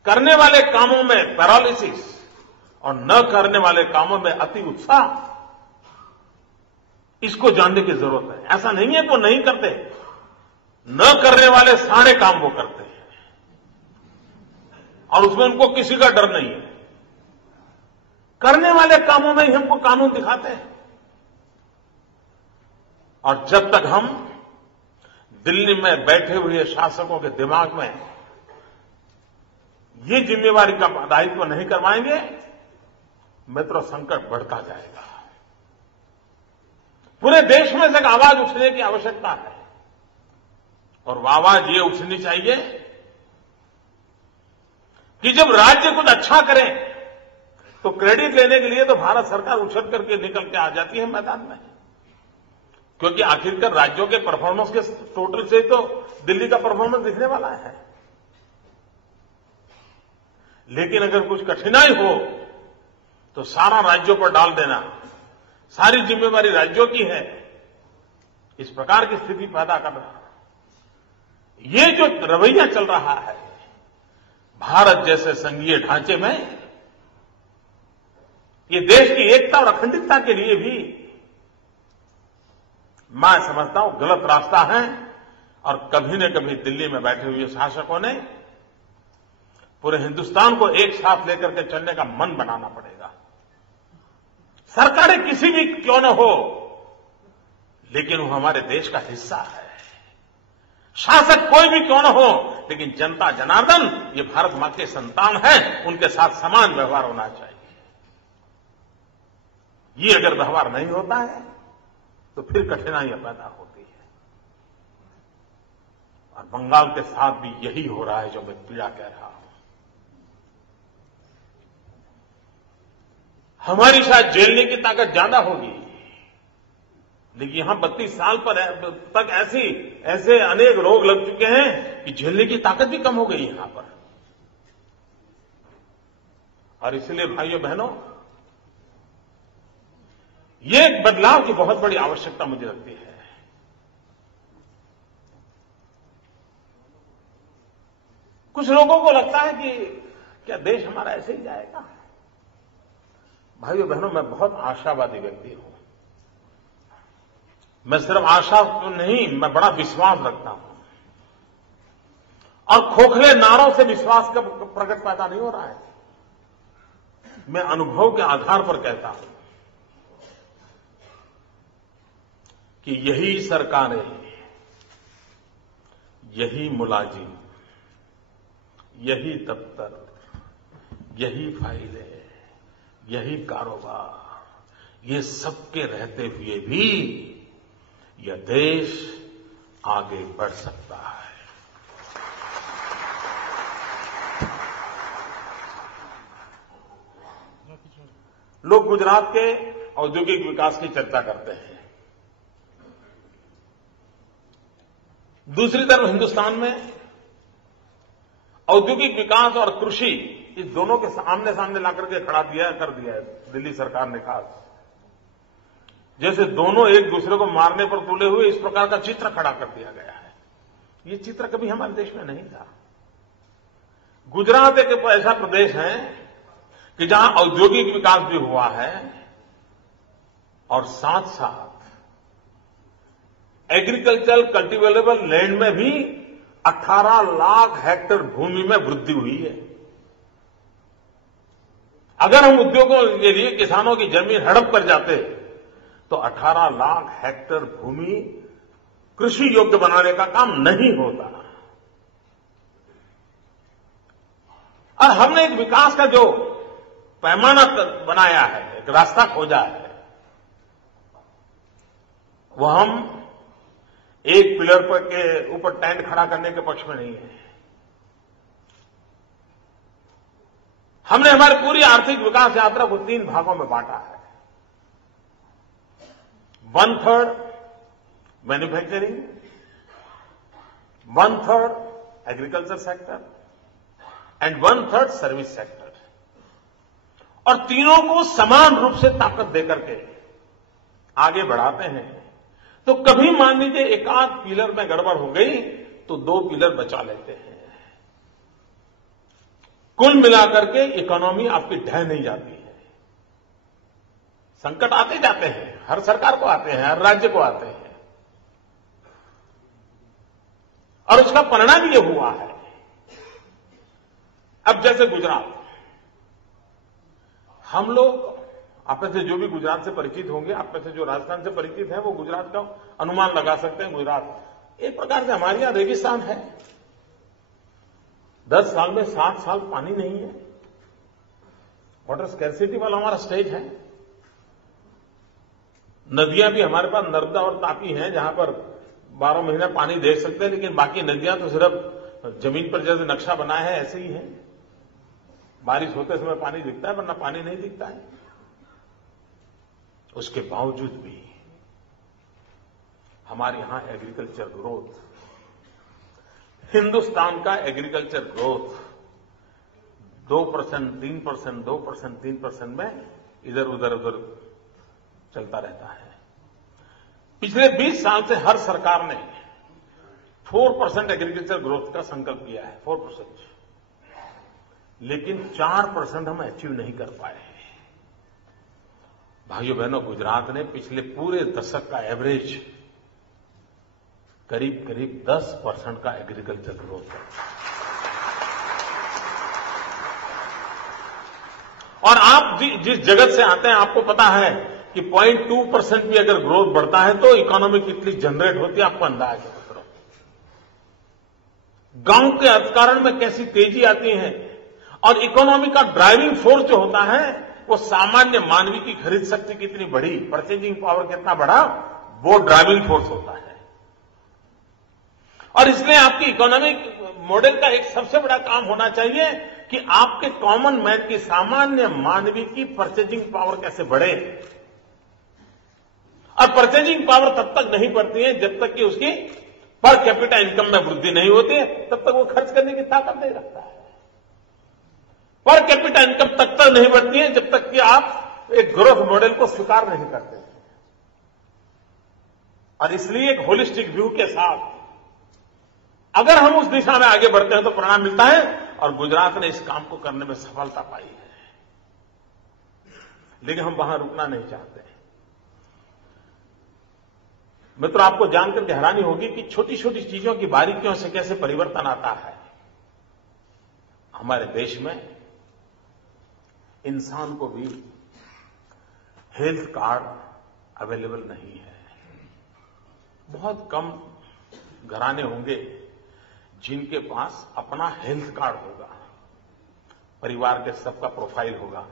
करने वाले कामों में पैरालिसिस और न करने वाले कामों में अति उत्साह, इसको जानने की जरूरत है। ऐसा नहीं है कि वो नहीं करते, न करने वाले सारे काम वो करते हैं, और उसमें उनको किसी का डर नहीं है। करने वाले कामों में ही हमको कानून दिखाते हैं, और जब तक हम दिल्ली में बैठे हुए शासकों के दिमाग में ये जिम्मेवारी का दायित्व नहीं करवाएंगे, मित्रों संकट बढ़ता जाएगा। पूरे देश में से एक आवाज उठने की आवश्यकता है, और वो आवाज ये उठनी चाहिए कि जब राज्य कुछ अच्छा करें तो क्रेडिट लेने के लिए तो भारत सरकार उछल करके निकल के आ जाती है मैदान में, क्योंकि आखिरकार राज्यों के परफॉर्मेंस के टोटल से तो दिल्ली का परफॉर्मेंस दिखने वाला है। लेकिन अगर कुछ कठिनाई हो तो सारा राज्यों पर डाल देना, सारी जिम्मेवारी राज्यों की है, इस प्रकार की स्थिति पैदा कर रहा है। ये जो रवैया चल रहा है भारत जैसे संघीय ढांचे में, ये देश की एकता और अखंडितता के लिए भी मैं समझता हूं गलत रास्ता है, और कभी न कभी दिल्ली में बैठे हुए शासकों ने पूरे हिंदुस्तान को एक साथ लेकर के चलने का मन बनाना पड़ेगा। सरकारें किसी भी क्यों न हो, लेकिन वो हमारे देश का हिस्सा है। शासक कोई भी क्यों न हो, लेकिन जनता जनार्दन ये भारत मां के संतान है, उनके साथ समान व्यवहार होना चाहिए। ये अगर व्यवहार नहीं होता है तो फिर कठिनाइयां पैदा होती है, और बंगाल के साथ भी यही हो रहा है जो मैं पीड़ा कह रहा हूं। हमारी शायद झेलने की ताकत ज्यादा होगी, लेकिन यहां 32 साल तक ऐसे अनेक रोग लग चुके हैं कि झेलने की ताकत भी कम हो गई यहां पर। और इसलिए भाइयों बहनों, ये एक बदलाव की बहुत बड़ी आवश्यकता मुझे लगती है। कुछ लोगों को लगता है कि क्या देश हमारा ऐसे ही जाएगा। भाइयों बहनों, मैं बहुत आशावादी व्यक्ति हूं। मैं सिर्फ आशा नहीं, मैं बड़ा विश्वास रखता हूं, और खोखले नारों से विश्वास का प्रकट पैदा नहीं हो रहा है। मैं अनुभव के आधार पर कहता हूं कि यही सरकारें, यही मुलाजिम, यही दफ्तर, यही फाइलें, यही कारोबार, ये सबके रहते हुए भी यह देश आगे बढ़ सकता है। लोग गुजरात के औद्योगिक विकास की चर्चा करते हैं। दूसरी तरफ हिंदुस्तान में औद्योगिक विकास और कृषि इस दोनों के आमने सामने लाकर के खड़ा कर दिया है दिल्ली सरकार ने कहा। जैसे दोनों एक दूसरे को मारने पर तुले हुए इस प्रकार का चित्र खड़ा कर दिया गया है। ये चित्र कभी हमारे देश में नहीं था। गुजरात एक ऐसा प्रदेश है कि जहां औद्योगिक विकास भी हुआ है और साथ साथ एग्रीकल्चरल कल्टीवेबल लैंड में भी 18 लाख हेक्टेयर भूमि में वृद्धि हुई है। अगर हम उद्योगों के लिए किसानों की जमीन हड़प कर जाते तो 18 लाख हेक्टेयर भूमि कृषि योग्य बनाने का काम नहीं होता। और हमने एक विकास का जो पैमाना बनाया है, एक रास्ता खोजा है, वो हम एक पिलर पर के ऊपर टेंट खड़ा करने के पक्ष में नहीं है। हमने हमारी पूरी आर्थिक विकास यात्रा को 3 भागों में बांटा है। 1/3 manufacturing, 1/3 agriculture sector and 1/3 service sector. और तीनों को समान रूप से ताकत देकर के आगे बढ़ाते हैं। तो कभी मान लीजिए एक आध पिलर में गड़बड़ हो गई तो 2 पिलर बचा लेते हैं। कुल मिलाकर के इकोनॉमी आपकी ढह नहीं जाती है। संकट आते जाते हैं, हर सरकार को आते हैं, हर राज्य को आते हैं, और उसका परिणाम ये हुआ है। अब जैसे गुजरात, हम लोग आप में से जो भी गुजरात से परिचित होंगे, आप में से जो राजस्थान से परिचित हैं, वो गुजरात का अनुमान लगा सकते हैं। गुजरात एक प्रकार से हमारे यहां रेगिस्तान है। 10 साल में 7 साल पानी नहीं है। वाटर स्कैर्सिटी वाला हमारा स्टेज है। नदियां भी हमारे पास नर्मदा और तापी हैं, जहां पर 12 महीने पानी दे सकते हैं, लेकिन बाकी नदियां तो सिर्फ जमीन पर जैसे नक्शा बना है ऐसे ही है। बारिश होते समय पानी दिखता है, वरना पानी नहीं दिखता है। उसके बावजूद भी हमारे यहां एग्रीकल्चर ग्रोथ, हिंदुस्तान का एग्रीकल्चर ग्रोथ 2%, 3%, 2%, 3% में इधर उधर चलता रहता है। पिछले 20 साल से हर सरकार ने 4% एग्रीकल्चर ग्रोथ का संकल्प किया है, 4%, लेकिन 4% हम अचीव नहीं कर पाए हैं। भाइयों बहनों, गुजरात ने पिछले पूरे दशक का एवरेज करीब करीब 10% का एग्रीकल्चर ग्रोथ है। और आप जिस जगत से आते हैं आपको पता है कि 0.2% भी अगर ग्रोथ बढ़ता है तो इकोनॉमी कितनी जनरेट होती है, आपको अंदाज है। मित्रों, गांव के अर्थकारण में कैसी तेजी आती है, और इकोनॉमी का ड्राइविंग फोर्स जो होता है वो सामान्य मानवी की खरीद शक्ति कितनी बढ़ी, परचेजिंग पावर कितना बढ़ा, वो ड्राइविंग फोर्स होता है। और इसलिए आपकी इकोनॉमिक मॉडल का एक सबसे बड़ा काम होना चाहिए कि आपके कॉमन मैन की, सामान्य मानवी की परचेजिंग पावर कैसे बढ़े। और परचेजिंग पावर तब तक नहीं बढ़ती है जब तक कि उसकी पर कैपिटा इनकम में वृद्धि नहीं होती है, तब तक वो खर्च करने की ताकत नहीं रखता है। पर कैपिटा इनकम तब तक नहीं बढ़ती है जब तक कि आप एक ग्रोथ मॉडल को स्वीकार नहीं करते। और इसलिए एक होलिस्टिक व्यू के साथ अगर हम उस दिशा में आगे बढ़ते हैं तो परिणाम मिलता है, और गुजरात ने इस काम को करने में सफलता पाई है। लेकिन हम वहां रुकना नहीं चाहते। मित्रों, आपको जानकर के हैरानी होगी कि छोटी छोटी चीजों की बारीकियों से कैसे परिवर्तन आता है। हमारे देश में इंसान को भी हेल्थ कार्ड अवेलेबल नहीं है। बहुत कम घराने होंगे जिनके पास अपना हेल्थ कार्ड होगा, परिवार के सबका प्रोफाइल होगा।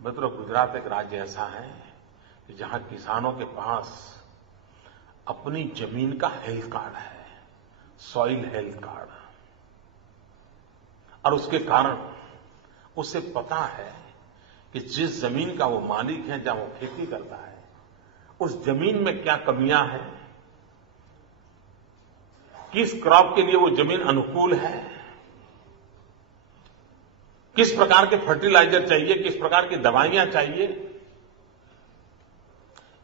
मित्रों, गुजरात एक राज्य ऐसा है कि जहां किसानों के पास अपनी जमीन का हेल्थ कार्ड है, सॉइल हेल्थ कार्ड, और उसके कारण उसे पता है कि जिस जमीन का वो मालिक है, जहां वो खेती करता है, उस जमीन में क्या कमियां हैं, किस क्रॉप के लिए वो जमीन अनुकूल है, किस प्रकार के फर्टिलाइजर चाहिए, किस प्रकार की दवाइयां चाहिए।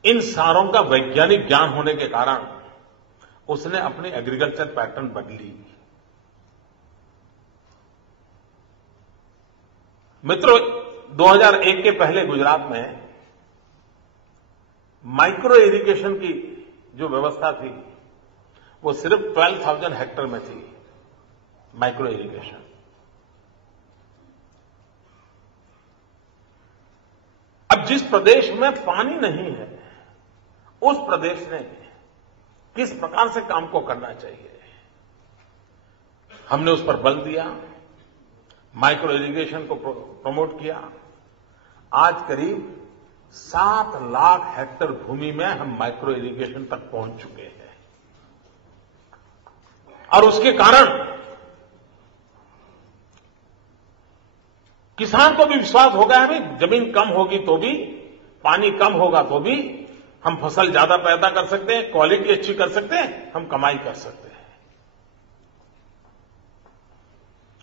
इन सारों का वैज्ञानिक ज्ञान होने के कारण उसने अपनी एग्रीकल्चर पैटर्न बदली। मित्रों, 2001 के पहले गुजरात में माइक्रो इरिगेशन की जो व्यवस्था थी वो सिर्फ 12,000 हेक्टेयर में थी, माइक्रो इरिगेशन। अब जिस प्रदेश में पानी नहीं है, उस प्रदेश ने किस प्रकार से काम को करना चाहिए, हमने उस पर बल दिया, माइक्रो इरिगेशन को प्रमोट किया। आज करीब 7 लाख हेक्टेयर भूमि में हम माइक्रो इरिगेशन तक पहुंच चुके हैं, और उसके कारण किसान को भी विश्वास हो गया है, जमीन कम होगी तो भी, पानी कम होगा तो भी हम फसल ज्यादा पैदा कर सकते हैं, क्वालिटी अच्छी कर सकते हैं, हम कमाई कर सकते हैं।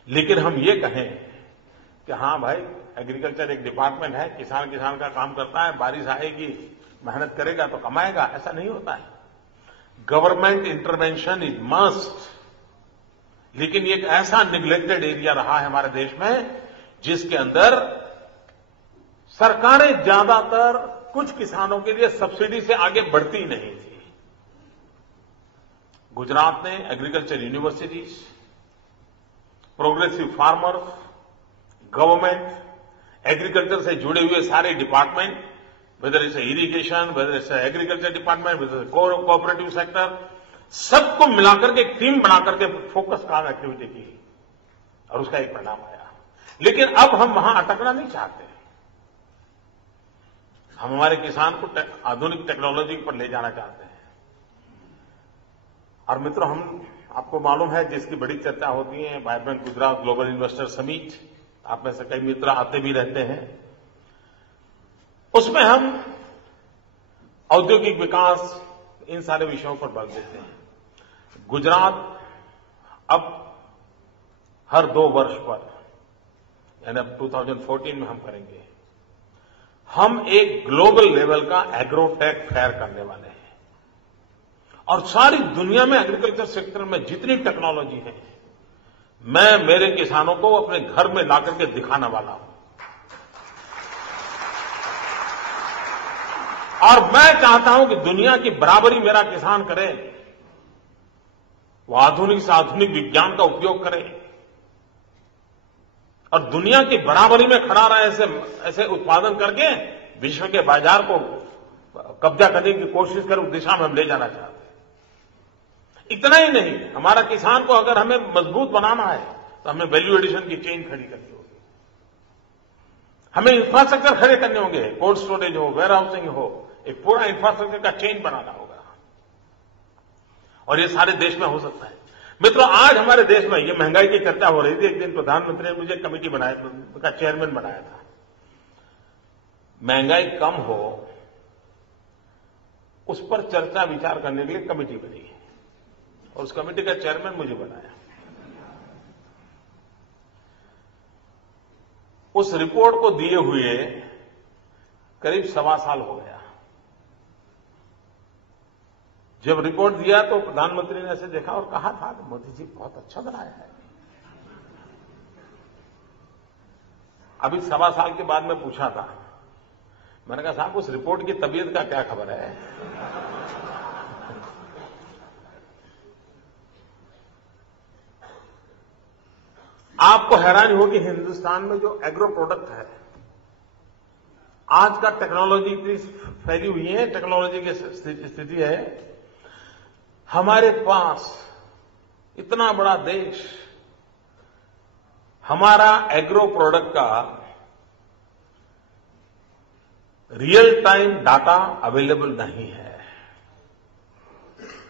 लेकिन हम ये कहें कि हां भाई, एग्रीकल्चर एक डिपार्टमेंट है, किसान का काम करता है, बारिश आएगी, मेहनत करेगा तो कमाएगा, ऐसा नहीं होता है। Government intervention is must. लेकिन एक ऐसा निग्लेक्टेड एरिया रहा है हमारे देश में जिसके अंदर सरकारें ज्यादातर कुछ किसानों के लिए सब्सिडी से आगे बढ़ती नहीं थी। गुजरात ने agriculture universities, progressive farmers, government, agriculture से जुड़े हुए सारे department, whether it's irrigation, whether it's agriculture department, whether cooperative sector, सबको मिलाकर के एक टीम बनाकर के फोकस काम एक्टिविटी की, और उसका एक परिणाम आया। लेकिन अब हम वहां अटकना नहीं चाहते। हम हमारे किसान को आधुनिक टेक्नोलॉजी पर ले जाना चाहते हैं। और मित्रों, हम आपको मालूम है, जिसकी बड़ी चर्चा होती है, vibrant Gujarat global investor summit, आप में से कई मित्र आते भी रहते हैं। उसमें हम औद्योगिक विकास, इन सारे विषयों पर बल देते हैं। गुजरात अब हर 2 वर्ष पर, यानी अब 2014 में हम करेंगे, हम एक ग्लोबल लेवल का एग्रोटेक फेयर करने वाले हैं। और सारी दुनिया में एग्रीकल्चर सेक्टर में जितनी टेक्नोलॉजी है, मैं मेरे किसानों को अपने घर में लाकर के दिखाने वाला हूं। और मैं चाहता हूं कि दुनिया की बराबरी मेरा किसान करे, वो आधुनिक से आधुनिक विज्ञान का उपयोग करे और दुनिया की बराबरी में खड़ा रहे, ऐसे उत्पादन करके विश्व के बाजार को कब्जा करने की कोशिश करे, उस दिशा में हम ले जाना चाहते हैं। इतना ही नहीं, हमारा किसान को अगर हमें मजबूत बनाना है तो हमें वैल्यू एडिशन की चेन खड़ी करनी होगी, हमें इंफ्रास्ट्रक्चर खड़े करने होंगे, कोल्ड स्टोरेज हो, वेयर हाउसिंग हो, एक पूरा इंफ्रास्ट्रक्चर का चेन बनाना होगा। और ये सारे देश में हो सकता है। मित्रों, आज हमारे देश में ये महंगाई की चर्चा हो रही थी। एक दिन प्रधानमंत्री ने मुझे कमेटी का चेयरमैन बनाया था। महंगाई कम हो, उस पर चर्चा विचार करने के लिए कमेटी बनी है, और उस कमेटी का चेयरमैन मुझे बनाया। उस रिपोर्ट को दिए हुए करीब 1.25 साल हो गया। जब रिपोर्ट दिया तो प्रधानमंत्री ने ऐसे देखा और कहा था कि मोदी जी बहुत अच्छा बनाया है। अभी 1.25 साल के बाद मैं पूछा था, मैंने कहा साहब उस रिपोर्ट की तबीयत का क्या खबर है? आपको हैरानी होगी, हिंदुस्तान में जो एग्रो प्रोडक्ट है, आज का टेक्नोलॉजी इतनी फैली हुई है, टेक्नोलॉजी की स्थिति है, हमारे पास इतना बड़ा देश, हमारा एग्रो प्रोडक्ट का रियल टाइम डाटा अवेलेबल नहीं है।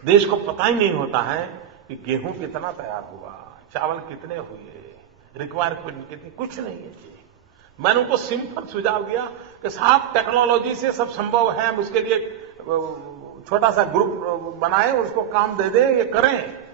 देश को पता ही नहीं होता है कि गेहूं कितना तैयार हुआ, चावल कितने हुए, रिक्वायरमेंट कितनी, कुछ नहीं है जी। मैंने उनको सिंपल सुझाव दिया कि साहब टेक्नोलॉजी से सब संभव है, हम उसके लिए छोटा सा ग्रुप बनाएं, उसको काम दे दें, ये करें।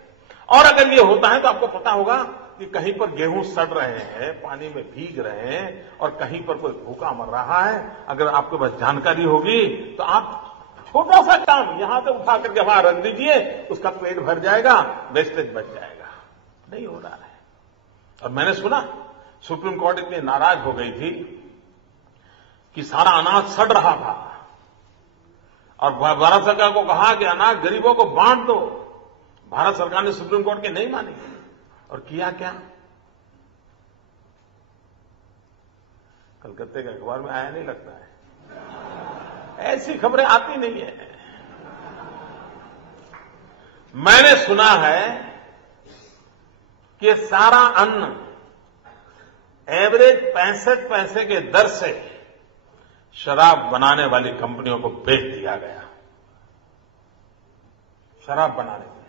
और अगर ये होता है तो आपको पता होगा कि कहीं पर गेहूं सड़ रहे हैं, पानी में भीग रहे हैं और कहीं पर कोई भूखा मर रहा है। अगर आपके पास जानकारी होगी तो आप छोटा सा काम यहां से उठा करके वहां रख दीजिए, उसका पेट भर जाएगा, वेस्टेज बच जाएगा। नहीं हो रहा है। और मैंने सुना सुप्रीम कोर्ट इतनी नाराज हो गई थी कि सारा अनाज सड़ रहा था और भारत सरकार को कहा कि अनाज गरीबों को बांट दो। भारत सरकार ने सुप्रीम कोर्ट की नहीं मानी और किया क्या? कलकत्ते के अखबार में आया नहीं लगता है, ऐसी खबरें आती नहीं है। मैंने सुना है कि सारा अन्न एवरेज 65 पैसे के दर से शराब बनाने वाली कंपनियों को बेच दिया गया। शराब बनाने के लिए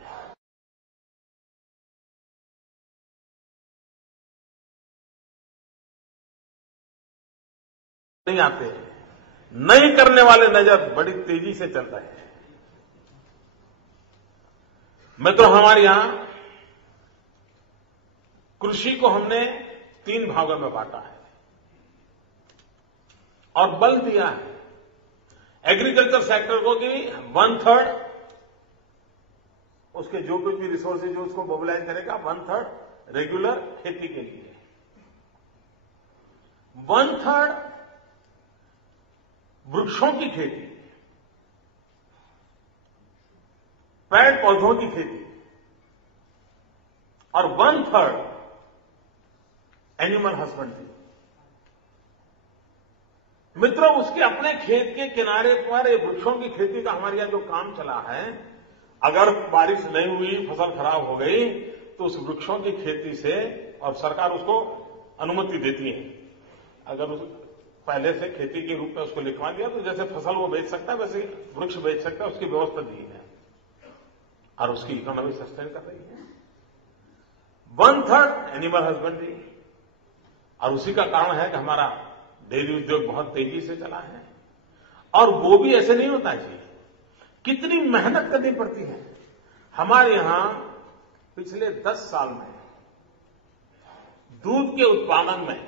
नहीं आते, नहीं करने वाले नजर बड़ी तेजी से चल रहे हैं। मित्रों, हमारे यहां कृषि को हमने 3 भागों में बांटा है और बल दिया है एग्रीकल्चर सेक्टर को कि 1/3 उसके जो कुछ भी रिसोर्सेज जो उसको मोबिलाइज करेगा, 1/3 रेगुलर खेती के लिए, 1/3 वृक्षों की खेती, पेड़ पौधों की खेती और 1/3 एनिमल हस्बेंड्री। मित्रों, उसके अपने खेत के किनारे पर ये वृक्षों की खेती का हमारे यहां जो काम चला है, अगर बारिश नहीं हुई, फसल खराब हो गई तो उस वृक्षों की खेती से, और सरकार उसको अनुमति देती है, अगर उस पहले से खेती के रूप में उसको लिखवा दिया तो जैसे फसल वो बेच सकता है वैसे वृक्ष बेच सकता है, उसकी व्यवस्था दी है और उसकी इकोनॉमी सस्टेन कर रही है। 1/3 एनिमल हस्बेंड्री, और उसी का कारण है कि हमारा डेयरी उद्योग बहुत तेजी से चला है। और वो भी ऐसे नहीं होता जी, कितनी मेहनत करनी पड़ती है। हमारे यहां पिछले 10 साल में दूध के उत्पादन में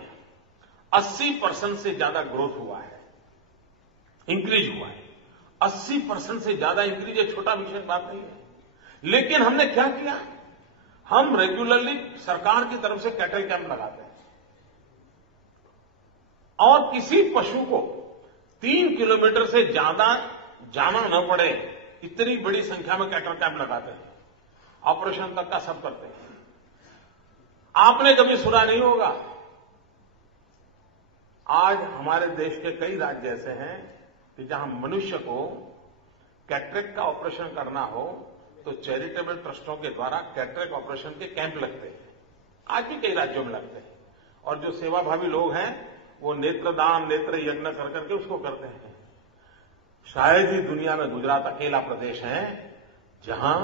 80% से ज्यादा ग्रोथ हुआ है, इंक्रीज हुआ है। 80% से ज्यादा इंक्रीज, ये छोटा विषय बात नहीं है। लेकिन हमने क्या किया, हम रेगुलरली सरकार की तरफ से कैटल कैंप लगाते हैं और किसी पशु को 3 किलोमीटर से ज्यादा जाना न पड़े, इतनी बड़ी संख्या में कैटल कैंप लगाते हैं, ऑपरेशन तक का सब करते हैं। आपने कभी सुना नहीं होगा, आज हमारे देश के कई राज्य ऐसे हैं कि जहां मनुष्य को कैटरेक्ट का ऑपरेशन करना हो तो चैरिटेबल ट्रस्टों के द्वारा कैटरेक्ट ऑपरेशन के कैंप लगते हैं। आज भी कई राज्यों में लगते हैं और जो सेवाभावी लोग हैं वो नेत्रदान, नेत्र यज्ञ कर करके उसको करते हैं। शायद ही दुनिया में गुजरात अकेला प्रदेश है जहां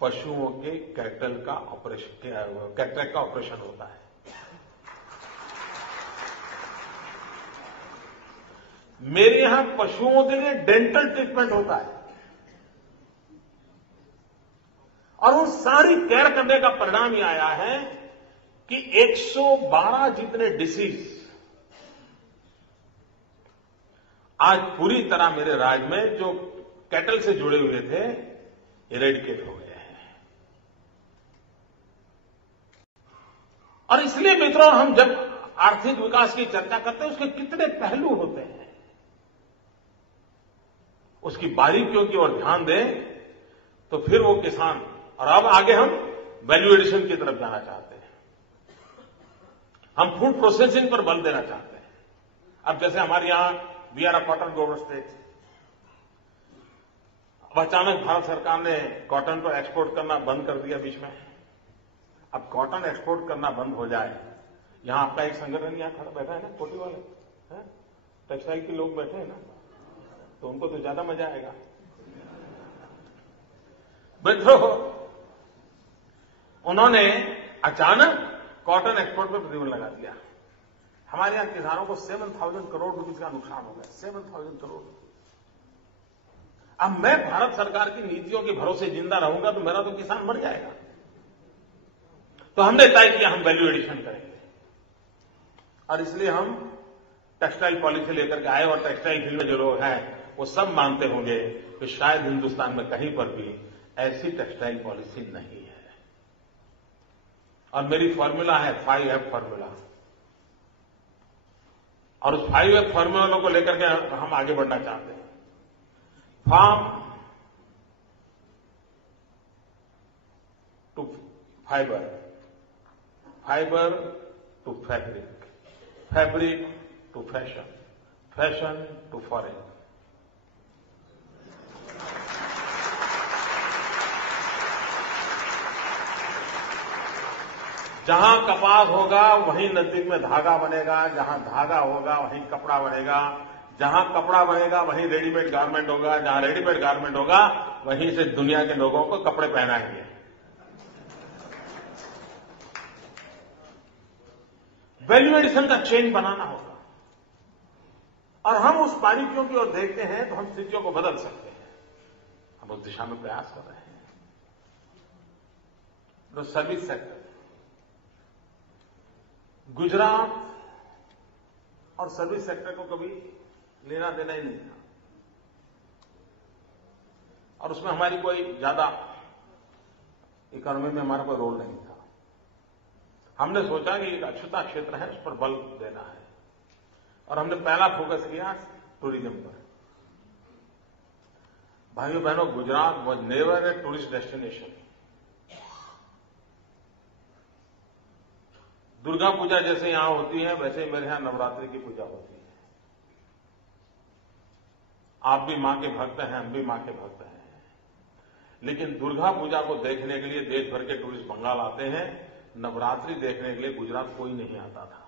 पशुओं के कैटरेक्ट का ऑपरेशन होता है। मेरे यहां पशुओं के लिए डेंटल ट्रीटमेंट होता है और उन सारी केयर करने का परिणाम यह आया है कि 112 जितने डिसीज आज पूरी तरह मेरे राज्य में जो कैटल से जुड़े हुए थे इरेडिकेट हो गए हैं। और इसलिए मित्रों, हम जब आर्थिक विकास की चर्चा करते हैं उसके कितने पहलू होते हैं, उसकी बारीकियों की ओर ध्यान दें तो फिर वो किसान, और अब आगे हम वैल्यू एडिशन की तरफ जाना चाहते हैं, हम फूड प्रोसेसिंग पर बल देना चाहते हैं। अब जैसे हमारे यहां we are a cotton grower state, अब अचानक भारत सरकार ने कॉटन पर एक्सपोर्ट करना बंद कर दिया बीच में। अब कॉटन एक्सपोर्ट करना बंद हो जाए, यहां आपका एक संगठन यहां खड़ा बैठा है ना, कोटी वाले हैं, टेक्सटाइल के लोग बैठे हैं ना, तो उनको तो ज्यादा मजा आएगा। मित्रों, उन्होंने अचानक कॉटन एक्सपोर्ट पर प्रतिबंध लगा दिया। हमारे यहां किसानों को 7,000 करोड़ रुपए का नुकसान हो गया, 7,000 करोड़। अब मैं भारत सरकार की नीतियों के भरोसे जिंदा रहूंगा तो मेरा तो किसान मर जाएगा। तो हमने तय किया हम वैल्यू एडिशन करेंगे, और इसलिए हम टेक्सटाइल पॉलिसी लेकर के आए। और टेक्सटाइल फील्ड में जो लोग हैं वो सब मानते होंगे कि शायद हिंदुस्तान में कहीं पर भी ऐसी टेक्सटाइल पॉलिसी नहीं है। और मेरी फॉर्मूला है 5F फॉर्मूला, और उस 5F फॉर्मूला को लेकर के हम आगे बढ़ना चाहते हैं। Farm to fibre, fibre to fabric, fabric to fashion, fashion to foreign. जहां कपास होगा वहीं नजदीक में धागा बनेगा, जहां धागा होगा वहीं कपड़ा बनेगा, जहां कपड़ा बनेगा वहीं रेडीमेड गारमेंट होगा, जहां रेडीमेड गारमेंट होगा वहीं से दुनिया के लोगों को कपड़े पहनाएंगे। वैल्यू एडिशन का चेन बनाना होगा, और हम उस बारीकियों की ओर देखते हैं तो हम स्थितियों को बदल सकते हैं। हम उस दिशा में प्रयास कर रहे हैं। तो सर्विस सेक्टर, गुजरात और सर्विस सेक्टर को कभी लेना देना ही नहीं था, और उसमें हमारी कोई ज्यादा इकोनॉमी में हमारा कोई रोल नहीं था। हमने सोचा कि एक अछूता क्षेत्र है, उस पर बल देना है, और हमने पहला फोकस किया टूरिज्म पर। भाइयों बहनों, Gujarat was never a tourist destination. Durga Puja जैसे यहां होती है वैसे ही मेरे यहां नवरात्रि की पूजा होती है। आप भी मां के भक्त हैं, हम भी मां के भक्त हैं, लेकिन दुर्गा पूजा को देखने के लिए देश भर के टूरिस्ट बंगाल आते हैं, नवरात्रि देखने के लिए गुजरात कोई नहीं आता था।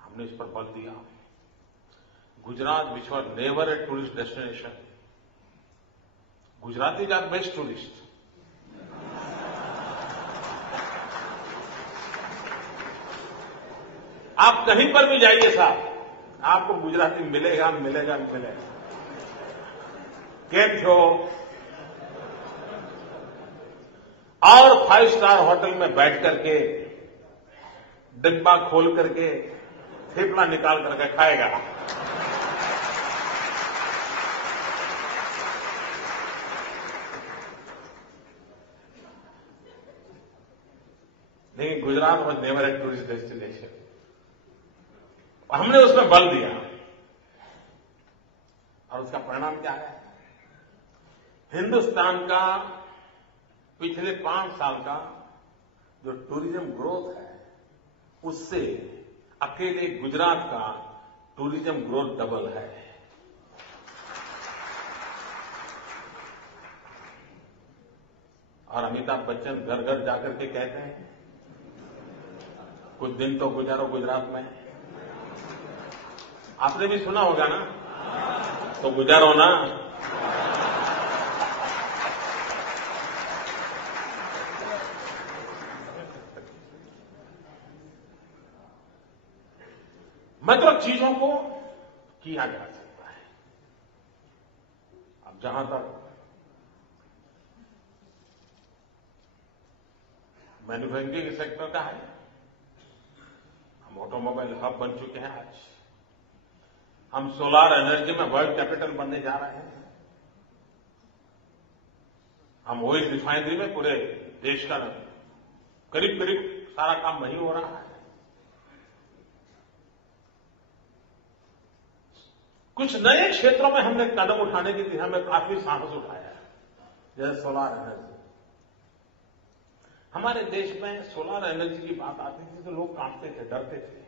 हमने इस पर बल दिया। Gujarat which was never a tourist destination, Gujaratis are best tourist. आप कहीं पर भी जाइए साहब, आपको गुजराती मिलेगा मिलेगा मिलेगा। केम छो? और 5 स्टार होटल में बैठ करके डिब्बा खोल करके थेपला निकाल करके खाएगा। लेकिन Gujarat was never a tourist destination. हमने उसमें बल दिया, और उसका परिणाम क्या है? हिंदुस्तान का पिछले 5 साल का जो टूरिज्म ग्रोथ है, उससे अकेले गुजरात का टूरिज्म ग्रोथ डबल है। और अमिताभ बच्चन घर घर जाकर के कहते हैं, कुछ दिन तो गुजारो गुजरात में। आपने भी सुना होगा ना, तो गुजारो ना। मतलब चीजों को किया जा सकता है। अब जहां तक मैन्युफैक्चरिंग सेक्टर का है, हम ऑटोमोबाइल हब बन चुके हैं। आज हम सोलार एनर्जी में वर्ल्ड कैपिटल बनने जा रहे हैं। हम ऑयल रिफाइनरी में पूरे देश का करीब करीब सारा काम वहीं हो रहा है। कुछ नए क्षेत्रों में हमने कदम उठाने की दिशा में काफी साहस उठाया है, जैसे सोलार एनर्जी। हमारे देश में सोलार एनर्जी की बात आती थी तो लोग कांपते थे, डरते थे,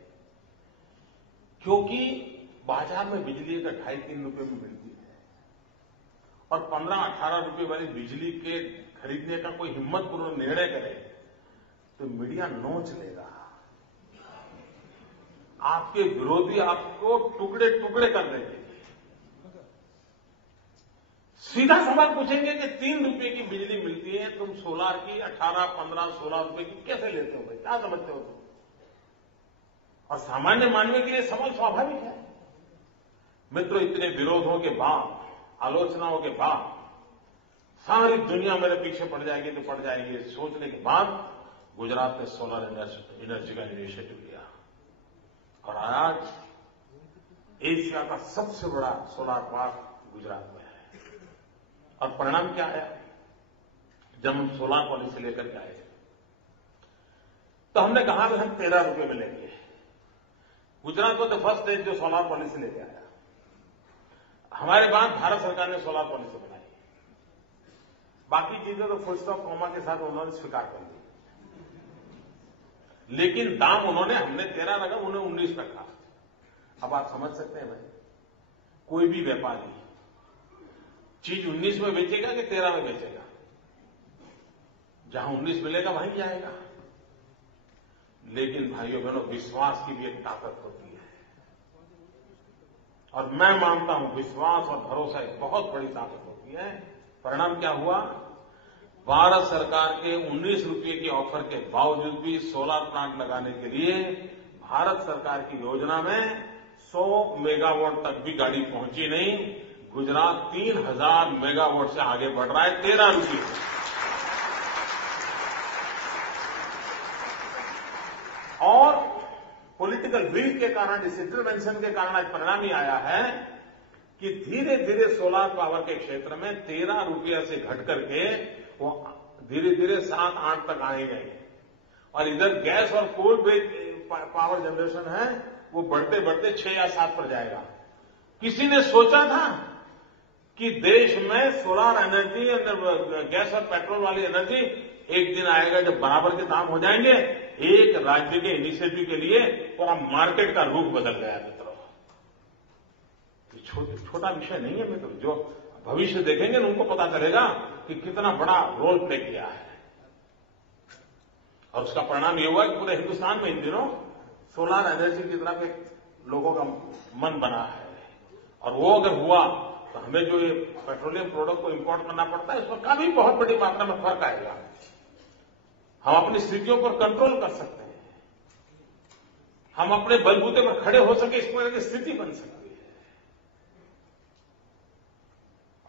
क्योंकि बाजार में बिजली का 2.5-3 रुपए में मिलती है। और 15-18 रुपए वाली बिजली के खरीदने का कोई हिम्मतपूर्ण निर्णय करे तो मीडिया नोच लेगा। आपके विरोधी आपको टुकड़े टुकड़े कर देंगे। सीधा सवाल पूछेंगे कि 3 रुपए की बिजली मिलती है, तुम सोलार की 18, 15, 16 रुपए की कैसे लेते हो भाई, क्या समझते हो तुम? और सामान्य मानव के लिए सवाल स्वाभाविक है। मित्रों, इतने विरोधों के बाद, आलोचनाओं के बाद, सारी दुनिया मेरे पीछे पड़ जाएगी तो पड़ जाएगी, सोचने के बाद गुजरात ने सोलर एनर्जी का इनिशिएटिव लिया और आज एशिया का सबसे बड़ा सोलर पार्क गुजरात में है। और परिणाम क्या आया? जब हम सोलर पॉलिसी लेकर के आए तो हमने कहा कि हम 13 रुपए में लेंगे। गुजरात को तो फर्स्ट स्टेज जो सोलर पॉलिसी लेके आया। हमारे बाद भारत सरकार ने सोलर पॉलिसी बनाई। बाकी चीजें तो फुल स्टॉप कॉमा के साथ उन्होंने स्वीकार कर दी, लेकिन दाम उन्होंने, हमने 13 रखा, उन्होंने 19 रखा। अब आप समझ सकते हैं भाई, कोई भी व्यापारी चीज 19 में बेचेगा कि 13 में बेचेगा? जहां 19 मिलेगा वहीं जाएगा। लेकिन भाइयों बहनों, विश्वास की भी एक ताकत होती है और मैं मानता हूं विश्वास और भरोसा एक बहुत बड़ी ताकत होती है। परिणाम क्या हुआ? भारत सरकार के 19 रुपए की ऑफर के बावजूद भी सोलर प्लांट लगाने के लिए भारत सरकार की योजना में 100 मेगावाट तक भी गाड़ी पहुंची नहीं। गुजरात 3000 मेगावाट से आगे बढ़ रहा है 13 रुपए। और पॉलिटिकल विल के कारण, इस इंटरवेंशन के कारण आज परिणाम ही आया है कि धीरे धीरे सोलर पावर के क्षेत्र में 13 रुपया से घट करके वो धीरे धीरे 7-8 तक आए गए। और इधर गैस और कोल बेस्ड पावर जनरेशन है, वो बढ़ते बढ़ते 6 या 7 पर जाएगा। किसी ने सोचा था कि देश में सोलर एनर्जी, गैस और पेट्रोल वाली एनर्जी एक दिन आएगा जब बराबर के दाम हो जाएंगे? एक राज्य के इनिशिएटिव के लिए पूरा मार्केट का रुख बदल गया मित्रों। छोटा विषय नहीं है मित्रों। जो भविष्य देखेंगे ना, उनको पता चलेगा कि कितना बड़ा रोल प्ले किया है। और उसका परिणाम ये हुआ कि पूरे हिंदुस्तान में इन दिनों सोलर एनर्जी की तरफ एक लोगों का मन बना है। और वो अगर हुआ तो हमें जो ये पेट्रोलियम प्रोडक्ट को इंपोर्ट करना पड़ता है, उसमें काफी बहुत बड़ी मात्रा में फर्क आएगा। हम अपनी स्थितियों पर कंट्रोल कर सकते हैं, हम अपने बलबूते पर खड़े हो सके, इस तरह की स्थिति बन सकती है।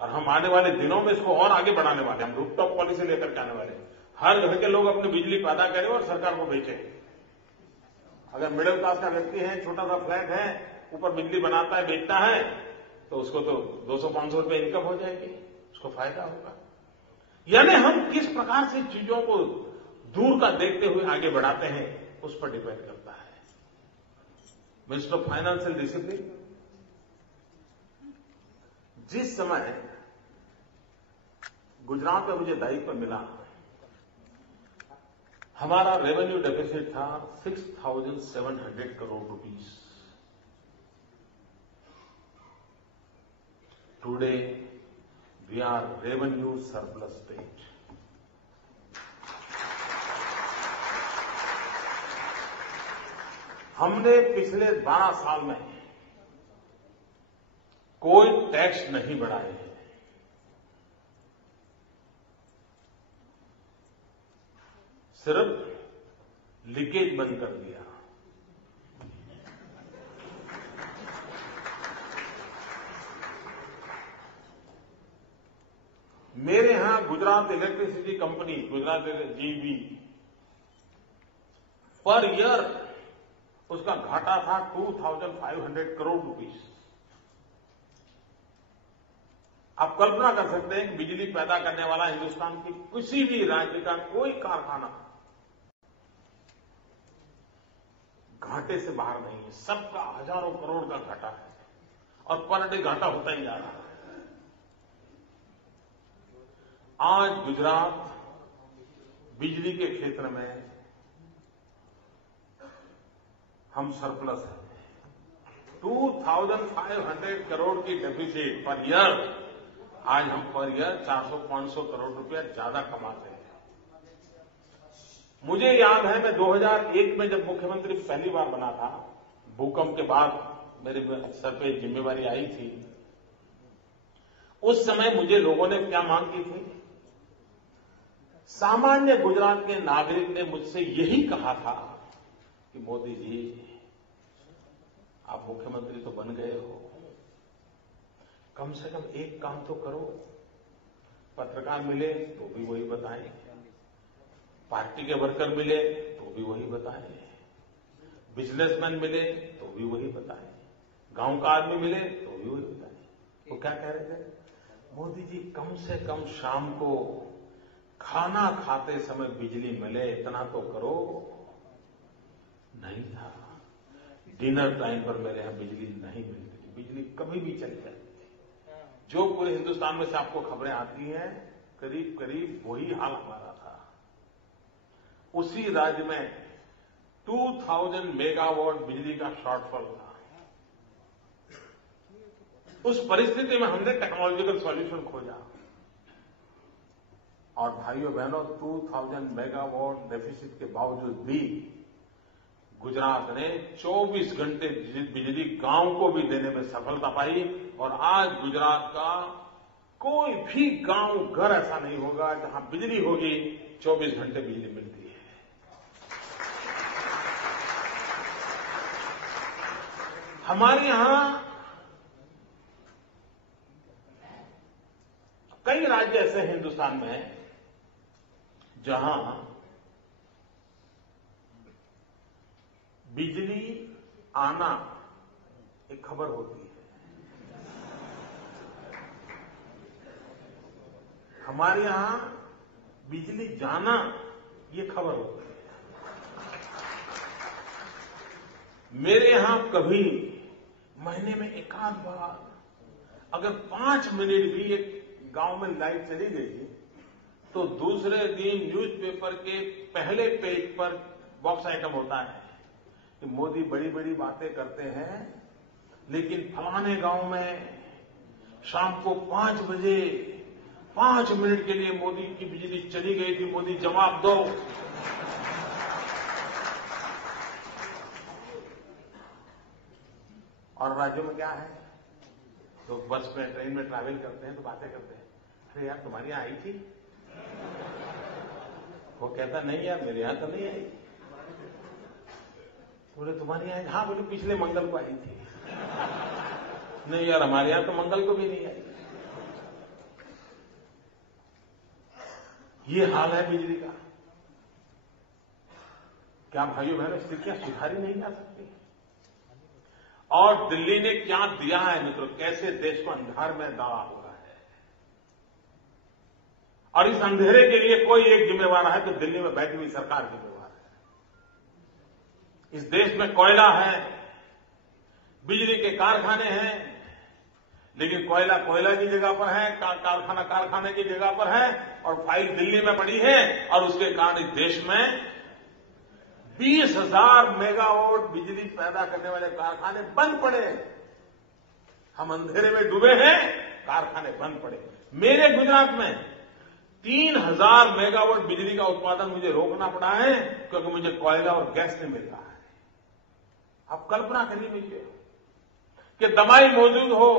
और हम आने वाले दिनों में इसको और आगे बढ़ाने वाले, हम रूफटॉप पॉलिसी लेकर के आने वाले। हर घर के लोग अपनी बिजली पैदा करें और सरकार को बेचें। अगर मिडिल क्लास का व्यक्ति है, छोटा सा फ्लैट है, ऊपर बिजली बनाता है, बेचता है, तो उसको तो 200-500 रुपए इनकम हो जाएगी, उसको फायदा होगा। यानी हम किस प्रकार से चीजों को दूर का देखते हुए आगे बढ़ाते हैं, उस पर डिपेंड करता है। मिनिस्टर ऑफ फाइनेंशियल डिसिप्लिन, जिस समय गुजरात में मुझे दायित्व मिला, हमारा रेवेन्यू डेफिसिट था 6,700 crore rupees. Today we are revenue surplus state. हमने पिछले 12 साल में कोई टैक्स नहीं बढ़ाए हैं। सिर्फ लीकेज बंद कर दिया। मेरे यहां Gujarat electricity company, Gujarat GB, per year उसका घाटा था 2,500 करोड़ रुपीस। आप कल्पना कर सकते हैं कि बिजली पैदा करने वाला हिंदुस्तान की किसी भी राज्य का कोई कारखाना घाटे से बाहर नहीं है। सबका हजारों करोड़ का घाटा है और पर डे घाटा होता ही जा रहा है। आज गुजरात बिजली के क्षेत्र में हम सरप्लस हैं। 2,500 करोड़ की डेफिसिट पर ईयर आज हम पर ईयर 400-500 करोड़ रुपया ज्यादा कमाते हैं। मुझे याद है मैं 2001 में जब मुख्यमंत्री पहली बार बना था, भूकंप के बाद मेरे सर पे जिम्मेवारी आई थी, उस समय मुझे लोगों ने क्या मांग की थी? सामान्य गुजरात के नागरिक ने मुझसे यही कहा था कि मोदी जी आप मुख्यमंत्री तो बन गए हो, कम से कम एक काम तो करो। पत्रकार मिले तो भी वही बताएं, पार्टी के वर्कर मिले तो भी वही बताएं, बिजनेसमैन मिले तो भी वही बताएं, गांव का आदमी मिले तो भी वही बताएं। वो क्या कह रहे थे? मोदी जी कम से कम शाम को खाना खाते समय बिजली मिले, इतना तो करो। नहीं था। डिनर टाइम पर मेरे यहां बिजली नहीं मिलती थी, बिजली कभी भी चली जाती थी। जो पूरे हिंदुस्तान में से आपको खबरें आती हैं, करीब करीब वही हाल हमारा था। उसी राज्य में 2000 मेगावाट बिजली का शॉर्टफॉल था। उस परिस्थिति में हमने टेक्नोलॉजिकल सॉल्यूशन खोजा और भाइयों बहनों 2000 मेगावाट डेफिसिट के बावजूद भी गुजरात ने 24 घंटे बिजली गांव को भी देने में सफलता पाई और आज गुजरात का कोई भी गांव घर ऐसा नहीं होगा जहां बिजली होगी 24 घंटे बिजली मिलती है। हमारे यहां कई राज्य ऐसे हैं हिंदुस्तान में जहां बिजली आना एक खबर होती है। हमारे यहां बिजली जाना ये खबर होती है। मेरे यहां कभी महीने में एकाध बार अगर 5 मिनट भी एक गांव में लाइट चली गई तो दूसरे दिन न्यूज़पेपर के पहले पेज पर बॉक्स आइटम होता है कि मोदी बड़ी बड़ी बातें करते हैं, लेकिन फलाने गांव में शाम को 5 बजे 5 मिनट के लिए मोदी की बिजली चली गई थी, मोदी जवाब दो। और राज्यों में क्या है, तो बस में ट्रेन में ट्रैवल करते हैं तो बातें करते हैं, अरे यार तुम्हारे यहां आई थी? वो कहता नहीं यार मेरे यहां तो नहीं आई। बोले तुम्हारे यहां? हाँ। बोले पिछले मंगल को आई थी। नहीं यार हमारे यहां तो मंगल को भी नहीं आई। ये हाल है बिजली का। क्या भाइयों बहनों स्थितियां सुधारी नहीं जा सकती? और दिल्ली ने क्या दिया है मित्रों, कैसे देश को अंधार में डाला हुआ है। और इस अंधेरे के लिए कोई एक जिम्मेवार है तो दिल्ली में बैठी हुई सरकार जिम्मेवार है। इस देश में कोयला है, बिजली के कारखाने हैं, लेकिन कोयला कोयला की जगह पर है, कारखाना कारखाने की जगह पर है और फाइल दिल्ली में पड़ी है। और उसके कारण इस देश में 20,000 मेगावाट बिजली पैदा करने वाले कारखाने बंद पड़े। हम अंधेरे में डूबे हैं, कारखाने बंद पड़े। मेरे गुजरात में 3,000 मेगावाट बिजली का उत्पादन मुझे रोकना पड़ा है क्योंकि मुझे कोयला और गैस नहीं मिल रहा है। आप कल्पना करिए मुझे कि दवाई मौजूद हो,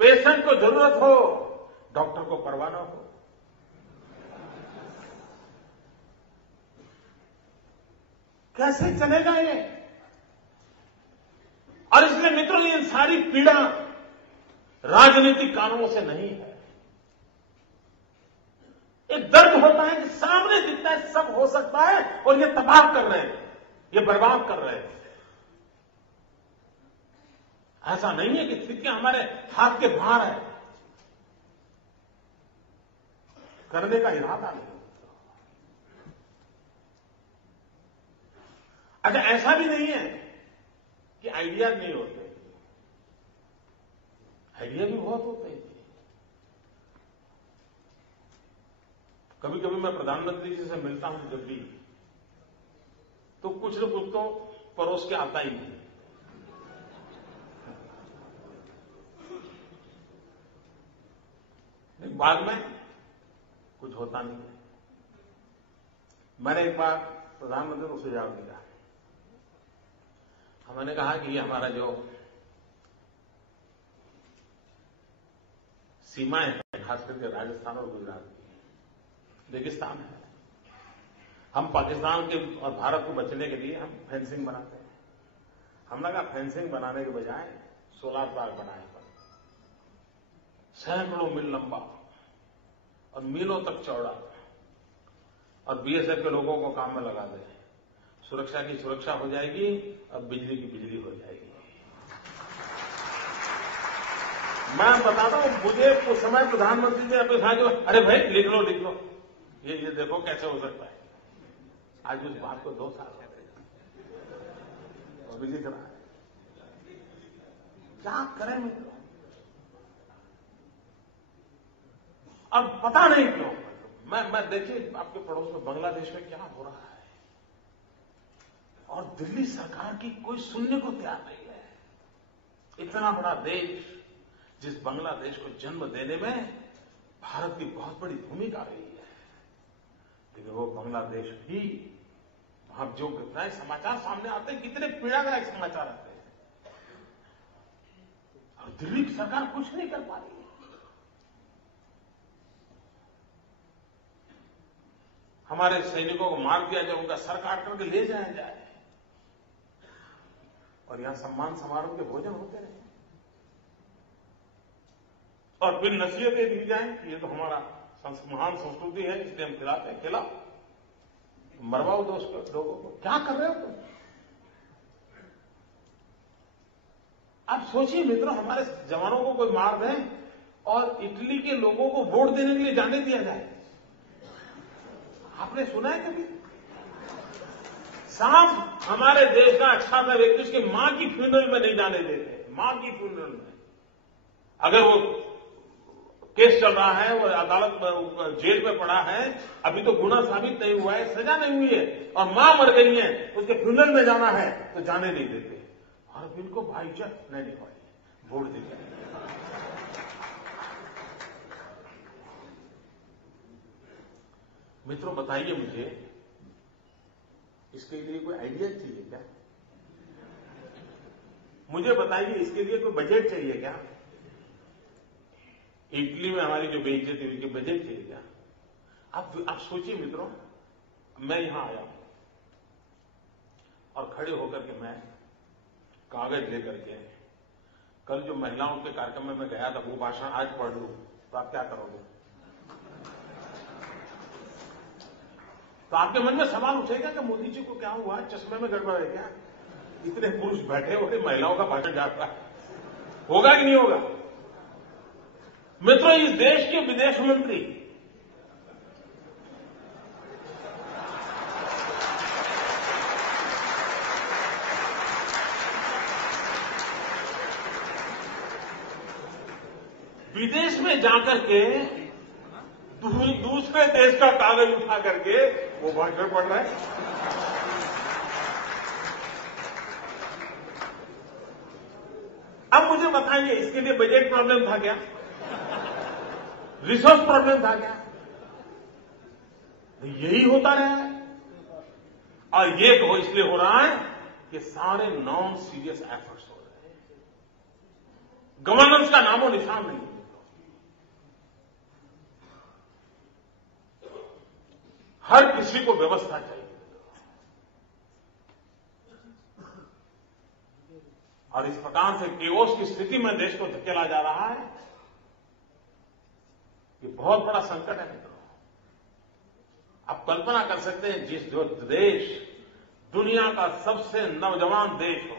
पेशेंट को जरूरत हो, डॉक्टर को परवाह न हो। कैसे चलेगा ये? और इसलिए मित्रों ये सारी पीड़ा राजनीतिक कारणों से नहीं है। एक दर्द होता है कि सामने दिखता है सब हो सकता है और ये तबाह कर रहे हैं, ये बर्बाद कर रहे हैं। ऐसा नहीं है कि स्थितियां हमारे हाथ के बाहर है, करने का इरादा नहीं। अच्छा ऐसा भी नहीं है कि आइडिया नहीं होते, आइडिया भी बहुत होते हैं। कभी कभी मैं प्रधानमंत्री जी से मिलता हूं जब भी, तो कुछ न कुछ तो परोस के आता ही नहीं। बाद में कुछ होता नहीं है। मैंने एक बार प्रधानमंत्री को सुझाव दिया, हमने कहा कि ये हमारा जो सीमाएं हैं, खास करके राजस्थान और गुजरात की रेगिस्तान है, हम पाकिस्तान के और भारत को बचने के लिए हम फेंसिंग बनाते हैं। हमने कहा फेंसिंग बनाने के बजाय सोलार पार्क बनाए, सैकड़ों मील लंबा और मीलों तक चौड़ा, और बीएसएफ के लोगों को काम में लगा दें। सुरक्षा की सुरक्षा हो जाएगी और बिजली की बिजली हो जाएगी। मैं बताता हूं, मुझे उस समय प्रधानमंत्री ने अपने कहा, अरे भाई लिख लो, ये देखो कैसे हो सकता है। आज उस बात को 2 साल हो गए और भी लिख रहा है। क्या करें मित्रों? और पता नहीं क्यों मैं देखिए आपके पड़ोस में बांग्लादेश में क्या हो रहा है, और दिल्ली सरकार की कोई सुनने को तैयार नहीं है। इतना बड़ा देश, जिस बांग्लादेश को जन्म देने में भारत की बहुत बड़ी भूमिका रही है, लेकिन वो बांग्लादेश भी, वहां जो नए समाचार सामने आते हैं, कितने पीड़ादायक समाचार आते हैं, और दिल्ली की सरकार कुछ नहीं कर पा रही है। हमारे सैनिकों को मार दिया जाए, उनका सर काट करके ले जाया जाए, और यहां सम्मान समारोह के भोजन होते रहे, और फिर नसीहतें दी जाए कि ये तो हमारा महान संस्कृति है, इसलिए हम खिलाते हैं। खिलाओ, मरवाओ दोस्त लोगों को। क्या कर रहे हो तुम? आप सोचिए मित्रों, हमारे जवानों को कोई मार दे और इटली के लोगों को वोट देने के लिए जाने दिया जाए। आपने सुना है कभी? साहब, हमारे देश का अच्छा सा व्यक्ति उसकी मां की फ्यूनरल में नहीं जाने देते। मां की फ्यूनरल में अगर वो केस चल रहा है, वो अदालत में जेल में पड़ा है, अभी तो गुनाह साबित नहीं हुआ है, सजा नहीं हुई है, और मां मर गई है, उसके फ्यूनरल में जाना है तो जाने नहीं देते। और इनको भाईचारा नहीं निभाई, वोट देते। मित्रों बताइए मुझे, इसके लिए कोई आइडिया चाहिए क्या? मुझे बताइए, इसके लिए कोई बजट चाहिए क्या? इटली में हमारी जो बेइज्जती हुई, बजट चाहिए क्या? आप सोचिए मित्रों, मैं यहां आया हूं और खड़े होकर के मैं कागज लेकर के, कल जो महिलाओं के कार्यक्रम में मैं गया था, वो भाषण आज पढ़ लूं तो आप क्या करोगे? तो आपके मन में सवाल उठेगा कि मोदी जी को क्या हुआ, चश्मे में गड़बड़ है क्या? इतने पुरुष बैठे होते, महिलाओं का भाषण जाता है, होगा कि नहीं होगा? मित्रों, इस देश के विदेश मंत्री विदेश में जाकर के दूसरे देश का कागज उठा करके वो भाषण पढ़ रहा है। अब मुझे बताइए, इसके लिए बजट प्रॉब्लम था क्या? रिसोर्स प्रॉब्लम था क्या? यही होता रहा है, और ये तो इसलिए हो रहा है कि सारे नॉन सीरियस एफर्ट्स हो रहे हैं, गवर्नेंस का नामो निशान नहीं है। हर किसी को व्यवस्था चाहिए, और इस प्रकार से केओस की स्थिति में देश को धकेला जा रहा है। ये बहुत बड़ा संकट है मित्रों। आप कल्पना कर सकते हैं, जिस जो देश दुनिया का सबसे नौजवान देश हो,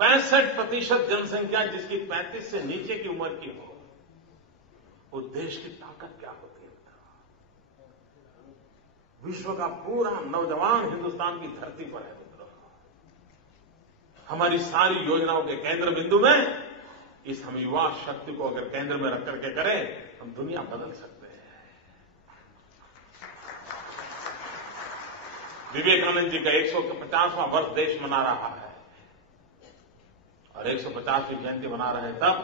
65% जनसंख्या जिसकी 35 से नीचे की उम्र की हो, उस देश की ताकत क्या होती है? विश्व का पूरा नौजवान हिंदुस्तान की धरती पर है मित्रों। हमारी सारी योजनाओं के केंद्र बिंदु में इस हम युवा शक्ति को अगर केंद्र में रख करके करें, हम दुनिया बदल सकते हैं। विवेकानंद जी का 150वां वर्ष देश मना रहा है, और 150वीं जयंती मना रहे हैं, तब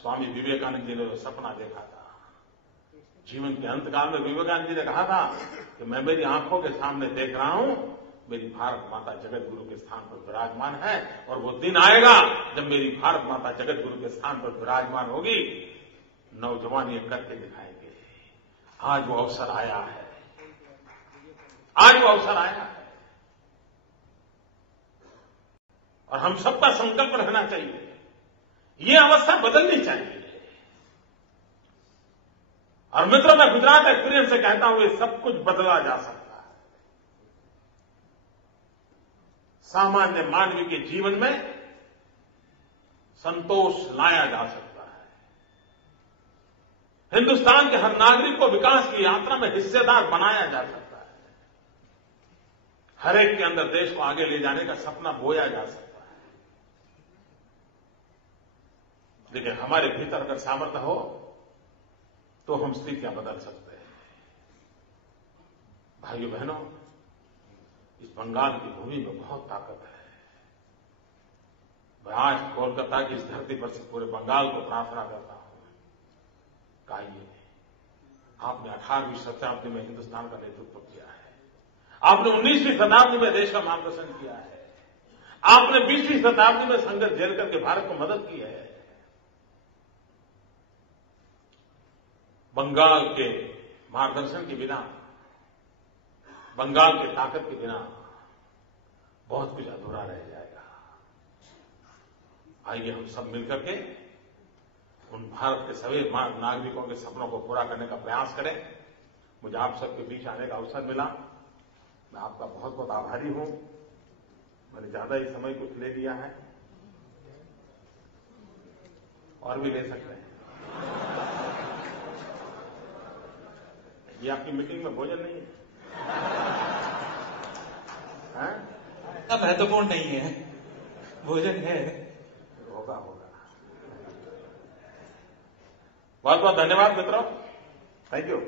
स्वामी विवेकानंद जी ने वो सपना देखा था। जीवन के अंतकाल में विवेकानंद जी ने कहा था कि मैं मेरी आंखों के सामने देख रहा हूं, मेरी भारत माता जगत गुरु के स्थान पर विराजमान है, और वो दिन आएगा जब मेरी भारत माता जगत गुरु के स्थान पर विराजमान होगी। नौजवान ये करके दिखाएंगे। आज वो अवसर आया है, आज वो अवसर आया है, और हम सबका संकल्प रहना चाहिए, ये अवस्था बदलनी चाहिए। और मित्रों, मैं गुजरात एक्सपीरियंस से कहता हूं, ये सब कुछ बदला जा सकता है। सामान्य मानवीय के जीवन में संतोष लाया जा सकता है। हिंदुस्तान के हर नागरिक को विकास की यात्रा में हिस्सेदार बनाया जा सकता है। हर एक के अंदर देश को आगे ले जाने का सपना बोया जा सकता है। लेकिन हमारे भीतर अगर सामर्थ्य हो तो हम स्थितियां बदल सकते हैं। भाइयों बहनों, इस बंगाल की भूमि में बहुत ताकत है। मैं आज कोलकाता की इस धरती पर से पूरे बंगाल को प्रार्थना करता हूं, आइए, आपने 18वीं शताब्दी में हिंदुस्तान का नेतृत्व किया है, आपने 19वीं शताब्दी में देश का मार्गदर्शन किया है, आपने 20वीं शताब्दी में संघर्ष झेल करके भारत को मदद की है। बंगाल के मार्गदर्शन के बिना, बंगाल की ताकत के बिना बहुत कुछ अधूरा रह जाएगा। आइए हम सब मिलकर के उन भारत के सभी नागरिकों के सपनों को पूरा करने का प्रयास करें। मुझे आप सबके बीच आने का अवसर मिला, मैं आपका बहुत बहुत आभारी हूं। मैंने ज्यादा ही समय कुछ ले लिया है, और भी ले सकते हैं। ये आपकी मीटिंग में भोजन नहीं है? महत्वपूर्ण नहीं है, भोजन है। होगा होगा। बहुत बहुत धन्यवाद मित्रों, थैंक यू।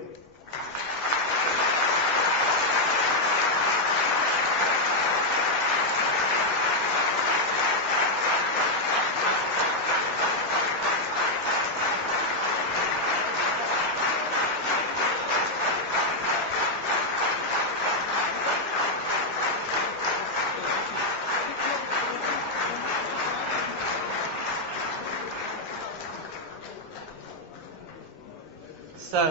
सर,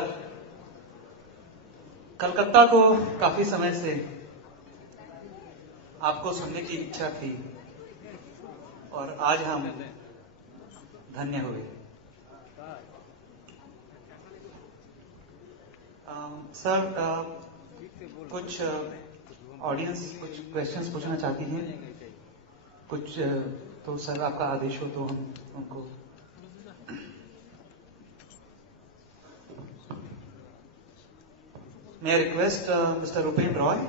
कलकत्ता को काफी समय से आपको सुनने की इच्छा थी और आज हम धन्य हुए। सर, कुछ ऑडियंस कुछ क्वेश्चंस पूछना चाहती हैं, कुछ तो सर आपका आदेश हो तो हम उनको। May I request Mr. Rupen Roy?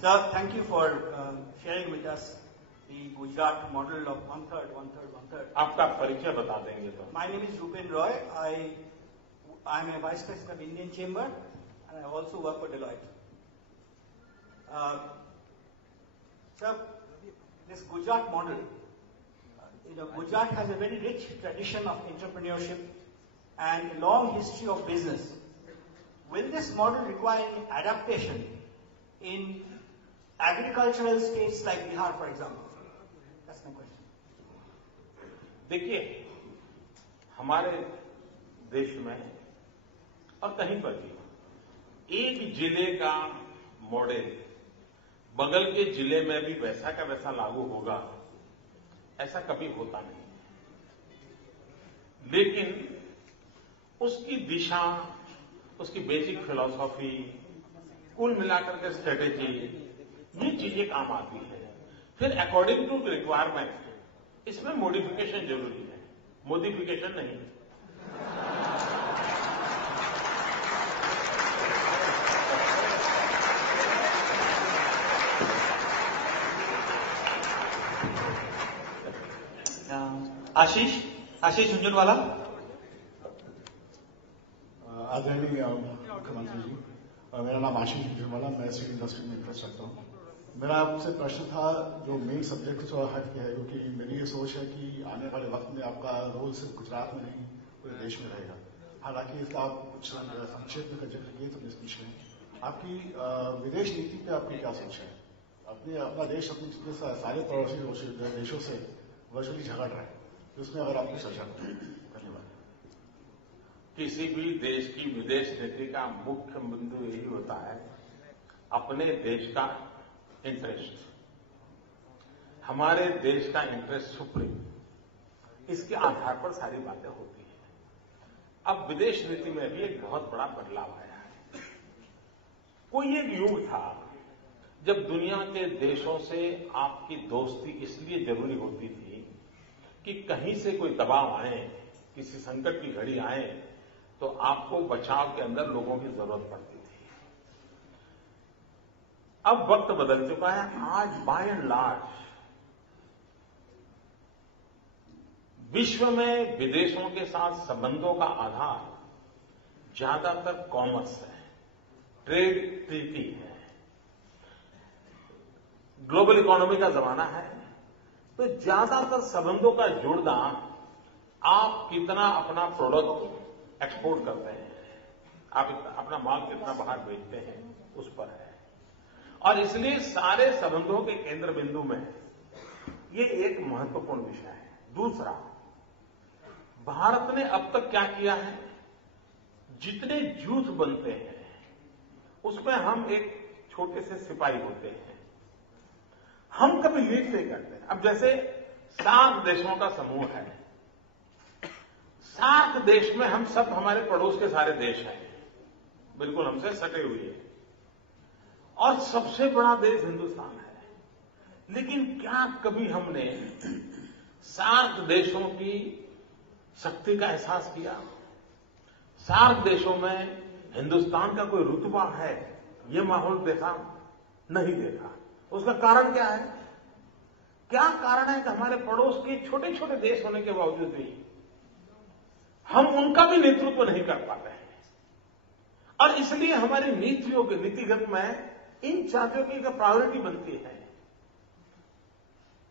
Sir, thank you for sharing with us the Gujarat model of one-third, one-third, one-third. आपका परिचय बता देंगे तो। My name is Rupen Roy. I am a Vice President of Indian Chamber and I also work for Deloitte. Sir, this Gujarat model, Gujarat has a very rich tradition of entrepreneurship and a long history of business. Will this model require any adaptation in agricultural states like Bihar, for example? That's my question. देखिए, हमारे देश में और कहीं पर भी एक जिले का मॉडल बगल के जिले में भी वैसा का वैसा लागू होगा, ऐसा कभी होता नहीं। लेकिन उसकी दिशा, उसकी बेसिक फिलॉसफी, कुल मिलाकर के स्ट्रेटेजी, ये चीजें काम आती है। फिर अकॉर्डिंग टू रिक्वायरमेंट इसमें मॉडिफिकेशन जरूरी है, मॉडिफिकेशन नहीं। आशीष झुंझुनवाला। आदरणीय मुख्यमंत्री जी, मेरा नाम आशीष भिरवाला, मैं स्टील इंडस्ट्री में इंटरेस्ट रखता हूँ। मेरा आपसे प्रश्न था जो मेन सब्जेक्ट से थोड़ा हट गया है, क्योंकि मेरी ये सोच है कि आने वाले वक्त में आपका रोल सिर्फ गुजरात में नहीं पूरे देश में रहेगा। हालांकि इसका आप कुछ संक्षेप में जिक्र किए तो स्पीच में आपकी विदेश नीति पे आपकी क्या सोच है? अपना देश अपने सारे पड़ोसी देशों से वर्चुअली झगड़ रहा है, तो उसमें अगर आपको चर्चा करें। धन्यवाद। किसी भी देश की विदेश नीति का मुख्य बिंदु यही होता है अपने देश का इंटरेस्ट। हमारे देश का इंटरेस्ट सुप्रीम, इसके आधार पर सारी बातें होती हैं। अब विदेश नीति में भी एक बहुत बड़ा बदलाव आया है। कोई एक युग था जब दुनिया के देशों से आपकी दोस्ती इसलिए जरूरी होती थी कि कहीं से कोई दबाव आए, किसी संकट की घड़ी आए तो आपको बचाव के अंदर लोगों की जरूरत पड़ती थी। अब वक्त बदल चुका है। आज बाय एंड लार्ज विश्व में विदेशों के साथ संबंधों का आधार ज्यादातर कॉमर्स है, ट्रेड ट्रीटी है। ग्लोबल इकोनॉमी का जमाना है, तो ज्यादातर संबंधों का जुड़ना आप कितना अपना प्रोडक्ट एक्सपोर्ट करते हैं, आप अपना माल कितना बाहर बेचते हैं, उस पर है। और इसलिए सारे संबंधों के केंद्र बिंदु में ये एक महत्वपूर्ण विषय है। दूसरा, भारत ने अब तक क्या किया है, जितने जूथ बनते हैं उसमें हम एक छोटे से सिपाही होते हैं, हम कभी लीड नहीं करते। अब जैसे सार्क देशों का समूह है, सार्क देश में हम सब, हमारे पड़ोस के सारे देश हैं, बिल्कुल हमसे सटे हुए हैं, और सबसे बड़ा देश हिंदुस्तान है। लेकिन क्या कभी हमने सार्क देशों की शक्ति का एहसास किया? सार्क देशों में हिंदुस्तान का कोई रुतबा है, ये माहौल देखा? नहीं देखा। उसका कारण क्या है? क्या कारण है कि हमारे पड़ोस के छोटे छोटे देश होने के बावजूद भी हम उनका भी नेतृत्व नहीं कर पाते हैं। और इसलिए हमारी नीतियों के नीतिगत में इन चार्टों की एक प्रायोरिटी बनती है।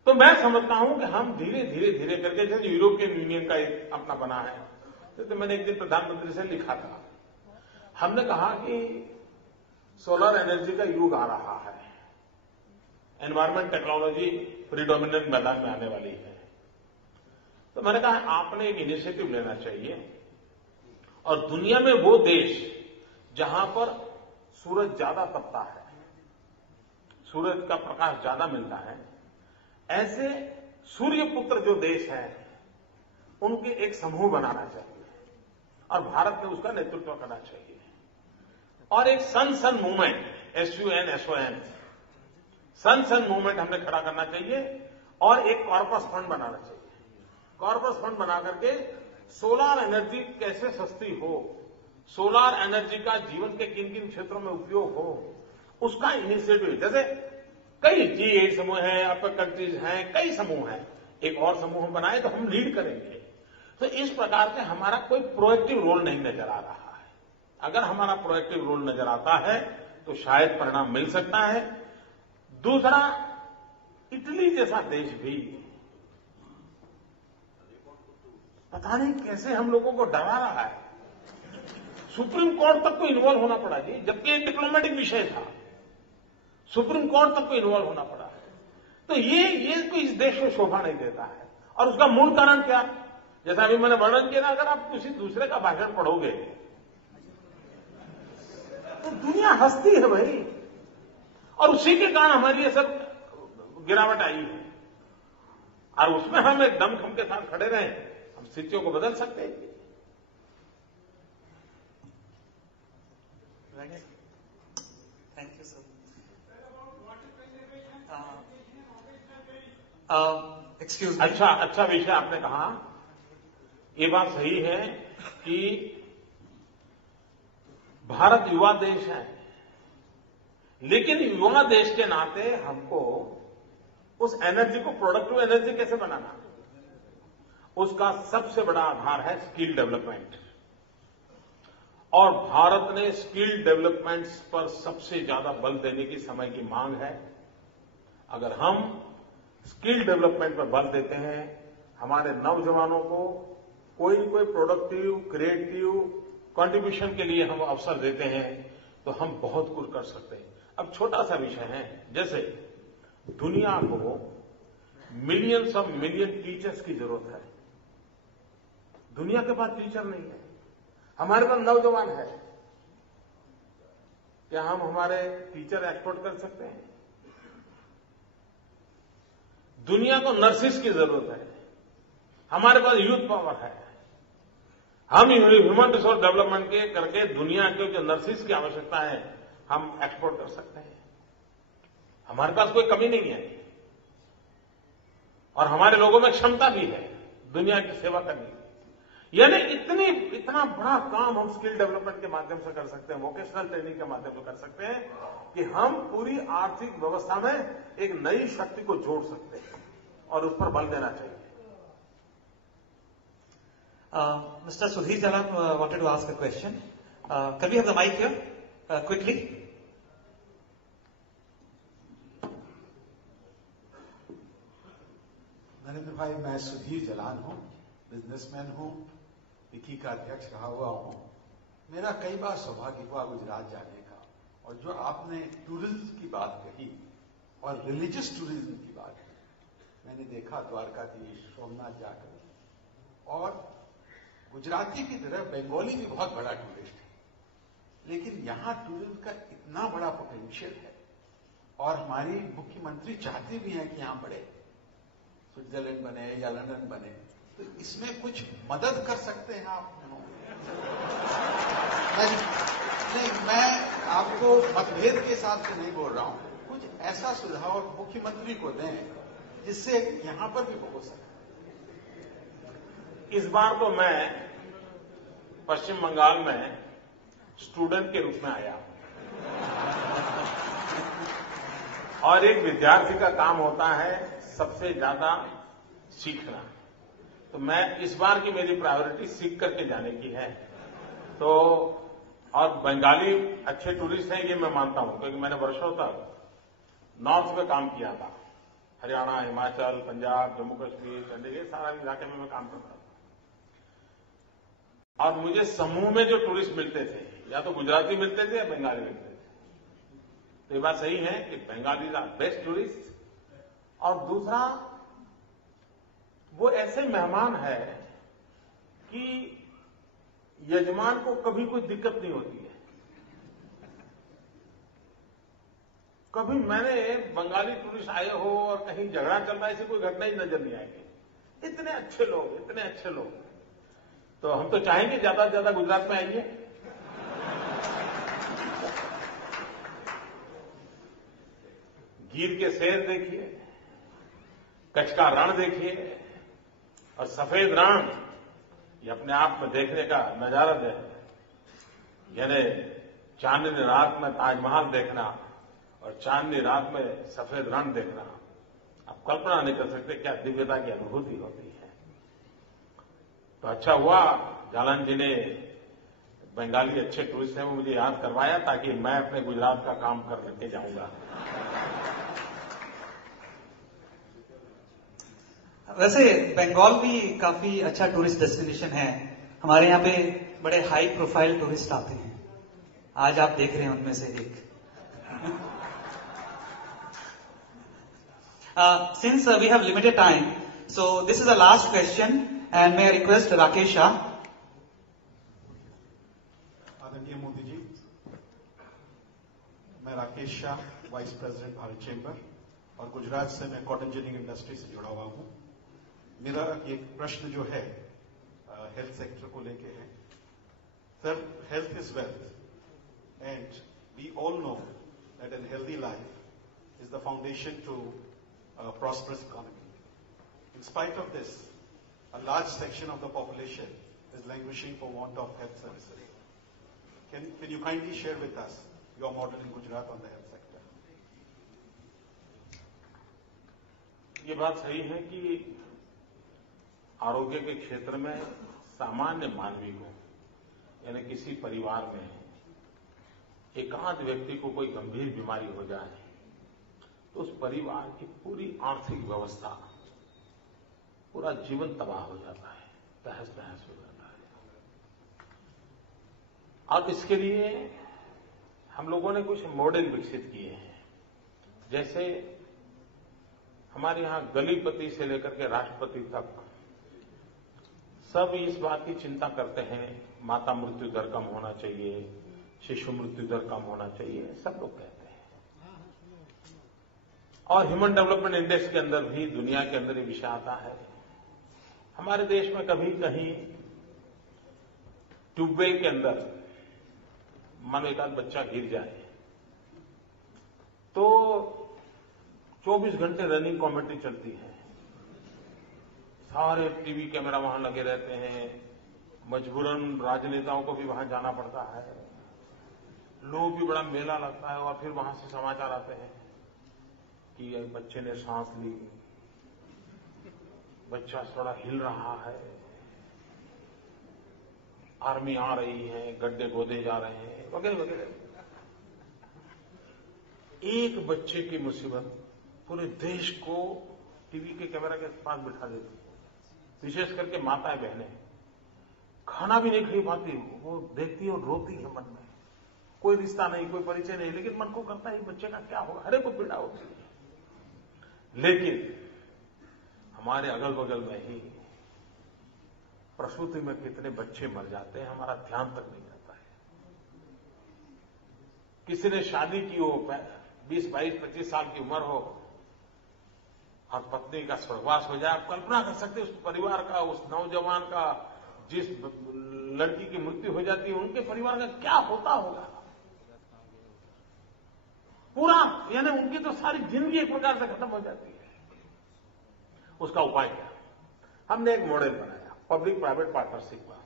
तो मैं समझता हूं कि हम धीरे धीरे करके, जैसे यूरोपियन यूनियन का एक अपना बना है, तो मैंने एक दिन प्रधानमंत्री से लिखा था, हमने कहा कि सोलर एनर्जी का युग आ रहा है, एनवायरमेंट टेक्नोलॉजी प्रीडोमिनेंट मैदान में आने वाली है। तो मैंने कहा आपने एक इनिशिएटिव लेना चाहिए और दुनिया में वो देश जहां पर सूरज ज्यादा तपता है, सूरज का प्रकाश ज्यादा मिलता है, ऐसे सूर्यपुत्र जो देश हैं उनके एक समूह बनाना चाहिए और भारत ने उसका नेतृत्व करना चाहिए। और एक सन मूवमेंट, SUN सन मूवमेंट हमने खड़ा करना चाहिए और एक कॉर्पस फंड बनाना चाहिए। कॉर्पस फंड बना करके सोलार एनर्जी कैसे सस्ती हो, सोलार एनर्जी का जीवन के किन किन क्षेत्रों में उपयोग हो, उसका इनिशिएटिव। जैसे कई G8 समूह हैं, अपर कंट्रीज हैं, कई समूह हैं, एक और समूह हम बनाए तो हम लीड करेंगे। तो इस प्रकार से हमारा कोई प्रोएक्टिव रोल नहीं नजर आ रहा है। अगर हमारा प्रोएक्टिव रोल नजर आता है तो शायद परिणाम मिल सकता है। दूसरा, इटली जैसा देश भी पता नहीं कैसे हम लोगों को डरा रहा है, सुप्रीम कोर्ट तक को इन्वॉल्व होना पड़ा जी, जबकि एक डिप्लोमेटिक विषय था, सुप्रीम कोर्ट तक को इन्वॉल्व होना पड़ा। तो ये कोई इस देश को शोभा नहीं देता है। और उसका मूल कारण क्या? जैसा अभी मैंने वर्णन किया, अगर आप किसी दूसरे का भाषण पढ़ोगे तो दुनिया हंसती है भाई, और उसी के कारण हमारी ये सब गिरावट आई है। और उसमें हम एक दमखम के साथ खड़े रहे, हम स्थितियों को बदल सकते हैं। Thank you sir. Excuse me. अच्छा विषय आपने कहा। ये बात सही है कि भारत युवा देश है, लेकिन युवा देश के नाते हमको उस एनर्जी को प्रोडक्टिव एनर्जी कैसे बनाना, उसका सबसे बड़ा आधार है स्किल डेवलपमेंट। और भारत ने स्किल डेवलपमेंट्स पर सबसे ज्यादा बल देने की समय की मांग है। अगर हम स्किल डेवलपमेंट पर बल देते हैं, हमारे नौजवानों को कोई न कोई प्रोडक्टिव, क्रिएटिव कंट्रीब्यूशन के लिए हम अवसर देते हैं, तो हम बहुत कुछ कर सकते हैं। अब छोटा सा विषय है, जैसे दुनिया को मिलियंस ऑफ मिलियन टीचर्स की जरूरत है। दुनिया के पास टीचर नहीं है, हमारे पास नौजवान है। क्या हम हमारे टीचर एक्सपोर्ट कर सकते हैं? दुनिया को नर्सिस की जरूरत है, हमारे पास यूथ पावर है। हम ह्यूमन रिसोर्स डेवलपमेंट के करके दुनिया के जो नर्सिस की आवश्यकता है, हम एक्सपोर्ट कर सकते हैं। हमारे पास कोई कमी नहीं है और हमारे लोगों में क्षमता भी है दुनिया की सेवा करने की। यानी इतना बड़ा काम हम स्किल डेवलपमेंट के माध्यम से कर सकते हैं, वोकेशनल ट्रेनिंग के माध्यम से कर सकते हैं कि हम पूरी आर्थिक व्यवस्था में एक नई शक्ति को जोड़ सकते हैं और उस पर बल देना चाहिए। Mr. Sudhir Jalan wanted to ask a question. Can we have the mic here quickly? Narendra भाई, मैं सुधीर जलान हूं, बिजनेसमैन हूं, विकी का अध्यक्ष रहा हुआ हूं। मेरा कई बार सौभाग्य हुआ गुजरात जाने का, और जो आपने टूरिज्म की बात कही और रिलीजियस टूरिज्म की बात की, मैंने देखा द्वारकाधीश, सोमनाथ जाकर, और गुजराती की तरह बंगाली भी बहुत बड़ा टूरिस्ट है, लेकिन यहां टूरिज्म का इतना बड़ा पोटेंशियल है और हमारी मुख्यमंत्री चाहते भी हैं कि यहां बढ़े, स्विट्जरलैंड बने या लंदन बने, तो इसमें कुछ मदद कर सकते हैं आप? नहीं, मैं आपको मतभेद के हिसाब से नहीं बोल रहा हूं, कुछ ऐसा सुझाव मुख्यमंत्री को दें जिससे यहां पर भी पहुंच सके। इस बार तो मैं पश्चिम बंगाल में स्टूडेंट के रूप में आया और एक विद्यार्थी का काम होता है सबसे ज्यादा सीखना। तो मैं इस बार की मेरी प्रायोरिटी सीख करके जाने की है। तो और बंगाली अच्छे टूरिस्ट हैं ये मैं मानता हूं, क्योंकि मैंने वर्षों तक नॉर्थ में काम किया था, हरियाणा, हिमाचल, पंजाब, जम्मू कश्मीर, चंडीगढ़, सारा इलाके में मैं काम करता था। और मुझे समूह में जो टूरिस्ट मिलते थे, या तो गुजराती मिलते थे या बंगाली मिलते थे। तो ये बात सही है कि बंगाली आर बेस्ट टूरिस्ट। और दूसरा, वो ऐसे मेहमान है कि यजमान को कभी कोई दिक्कत नहीं होती है। कभी मैंने बंगाली टूरिस्ट आए हो और कहीं झगड़ा चल रहा है, ऐसी कोई घटना ही नजर नहीं आएगी। इतने अच्छे लोग, इतने अच्छे लोग। तो हम तो चाहेंगे ज्यादा से ज्यादा गुजरात में आइए। गिर के शेर देखिए, कच्छ का रण देखिए, और सफेद रण ये अपने आप में देखने का नजारा है। यानी चांदनी रात में ताजमहल देखना और चांदनी रात में सफेद रण देखना, आप कल्पना नहीं कर सकते क्या दिव्यता की अनुभूति होती है। तो अच्छा हुआ जालन जी ने बंगाली अच्छे टूरिस्ट हैं वो मुझे याद करवाया, ताकि मैं अपने गुजरात का काम करके जाऊंगा। वैसे बंगाल भी काफी अच्छा टूरिस्ट डेस्टिनेशन है। हमारे यहाँ पे बड़े हाई प्रोफाइल टूरिस्ट आते हैं, आज आप देख रहे हैं उनमें से एक। Since we have limited time, so this is the last question, and may I request Rakesh Shah. आदरणीय मोदी जी, मैं Rakesh Shah, vice president Bharat chamber, और गुजरात से मैं कॉटन जिनिंग इंडस्ट्री से जुड़ा हुआ हूं। मेरा एक प्रश्न जो है हेल्थ सेक्टर को लेके है। Sir, health is wealth and we all know that an healthy life is the foundation to prosperous economy. In spite of this, a large section of the population is languishing for want of health services. Can you kindly share with us your model in Gujarat on the health sector? ये बात सही है कि आरोग्य के क्षेत्र में सामान्य मानवी को यानी किसी परिवार में एकांत व्यक्ति को कोई गंभीर बीमारी हो जाए तो उस परिवार की पूरी आर्थिक व्यवस्था, पूरा जीवन तबाह हो जाता है, तहस नहस हो जाता है। और इसके लिए हम लोगों ने कुछ मॉडल विकसित किए हैं। जैसे हमारे यहां गलीपति से लेकर के राष्ट्रपति तक सब इस बात की चिंता करते हैं, माता मृत्यु दर कम होना चाहिए, शिशु मृत्यु दर कम होना चाहिए, सब लोग कहते हैं। और ह्यूमन डेवलपमेंट इंडेक्स के अंदर भी दुनिया के अंदर ये विषय आता है। हमारे देश में कभी कहीं ट्यूबवेल के अंदर मानो एक आध बच्चा गिर जाए तो 24 घंटे रनिंग कमेटी चलती है, सारे टीवी कैमरा वहां लगे रहते हैं, मजबूरन राजनेताओं को भी वहां जाना पड़ता है, लोग भी बड़ा मेला लगता है, और फिर वहां से समाचार आते हैं कि बच्चे ने सांस ली, बच्चा थोड़ा हिल रहा है, आर्मी आ रही है, गड्ढे गोदे जा रहे हैं, वगैरह वगैरह। एक बच्चे की मुसीबत पूरे देश को टीवी के कैमरा के पास बिठा देती है। विशेष करके माताएं बहनें खाना भी नहीं खा पाती, वो देखती है और रोती है मन में। कोई रिश्ता नहीं, कोई परिचय नहीं, लेकिन मन को करता है बच्चे का क्या होगा, हर एक को पीड़ा होती है। लेकिन हमारे अगल बगल में ही प्रसूति में कितने बच्चे मर जाते हैं, हमारा ध्यान तक नहीं जाता है। किसी ने शादी की हो, 20, 22, 25 साल की उम्र हो और पत्नी का स्वर्गवास हो जाए, आप कल्पना कर सकते हैं उस परिवार का, उस नौजवान का, जिस लड़की की मृत्यु हो जाती है उनके परिवार का क्या होता होगा। पूरा यानी उनकी तो सारी जिंदगी एक प्रकार से खत्म हो जाती है। उसका उपाय क्या? हमने एक मॉडल बनाया पब्लिक प्राइवेट पार्टनरशिप का,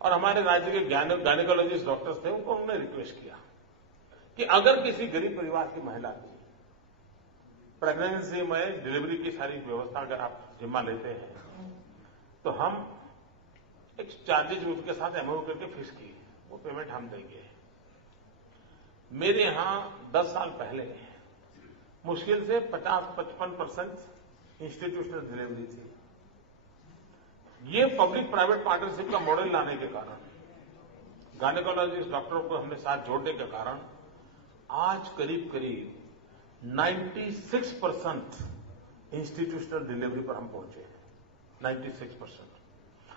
और हमारे राज्य के गायनेकोलॉजिस्ट डॉक्टर्स थे, उनको हमने रिक्वेस्ट किया कि अगर किसी गरीब परिवार की महिला की प्रेगनेंसी में डिलीवरी की सारी व्यवस्था अगर आप जिम्मा लेते हैं तो हम एक चार्जेज उनके साथ एमओयू करके फिक्स किए, वो पेमेंट हम देंगे। मेरे यहां 10 साल पहले मुश्किल से 50-55% इंस्टीट्यूशनल डिलीवरी थी। ये पब्लिक प्राइवेट पार्टनरशिप का मॉडल लाने के कारण, गायनेकोलॉजिस्ट डॉक्टरों को हमने साथ जोड़ने के कारण आज करीब करीब 96% इंस्टीट्यूशनल डिलीवरी पर हम पहुंचे हैं, 96%।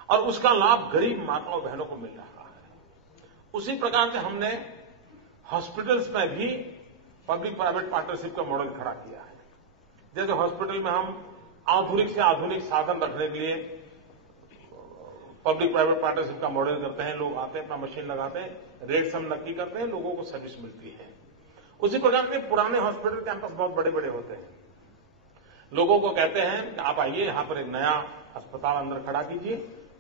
और उसका लाभ गरीब माताओं बहनों को मिल रहा है। उसी प्रकार से हमने हॉस्पिटल्स में भी पब्लिक प्राइवेट पार्टनरशिप का मॉडल खड़ा किया है। जैसे हॉस्पिटल में हम आधुनिक से आधुनिक साधन रखने के लिए पब्लिक प्राइवेट पार्टनरशिप का मॉडल करते हैं। लोग आते हैं, अपना मशीन लगाते हैं, रेट्स हम नक्की करते हैं, लोगों को सर्विस मिलती है। उसी प्रकार के पुराने हॉस्पिटल कैंपस बहुत बड़े बड़े होते हैं। लोगों को कहते हैं कि आप आइए, यहां पर एक नया अस्पताल अंदर खड़ा कीजिए,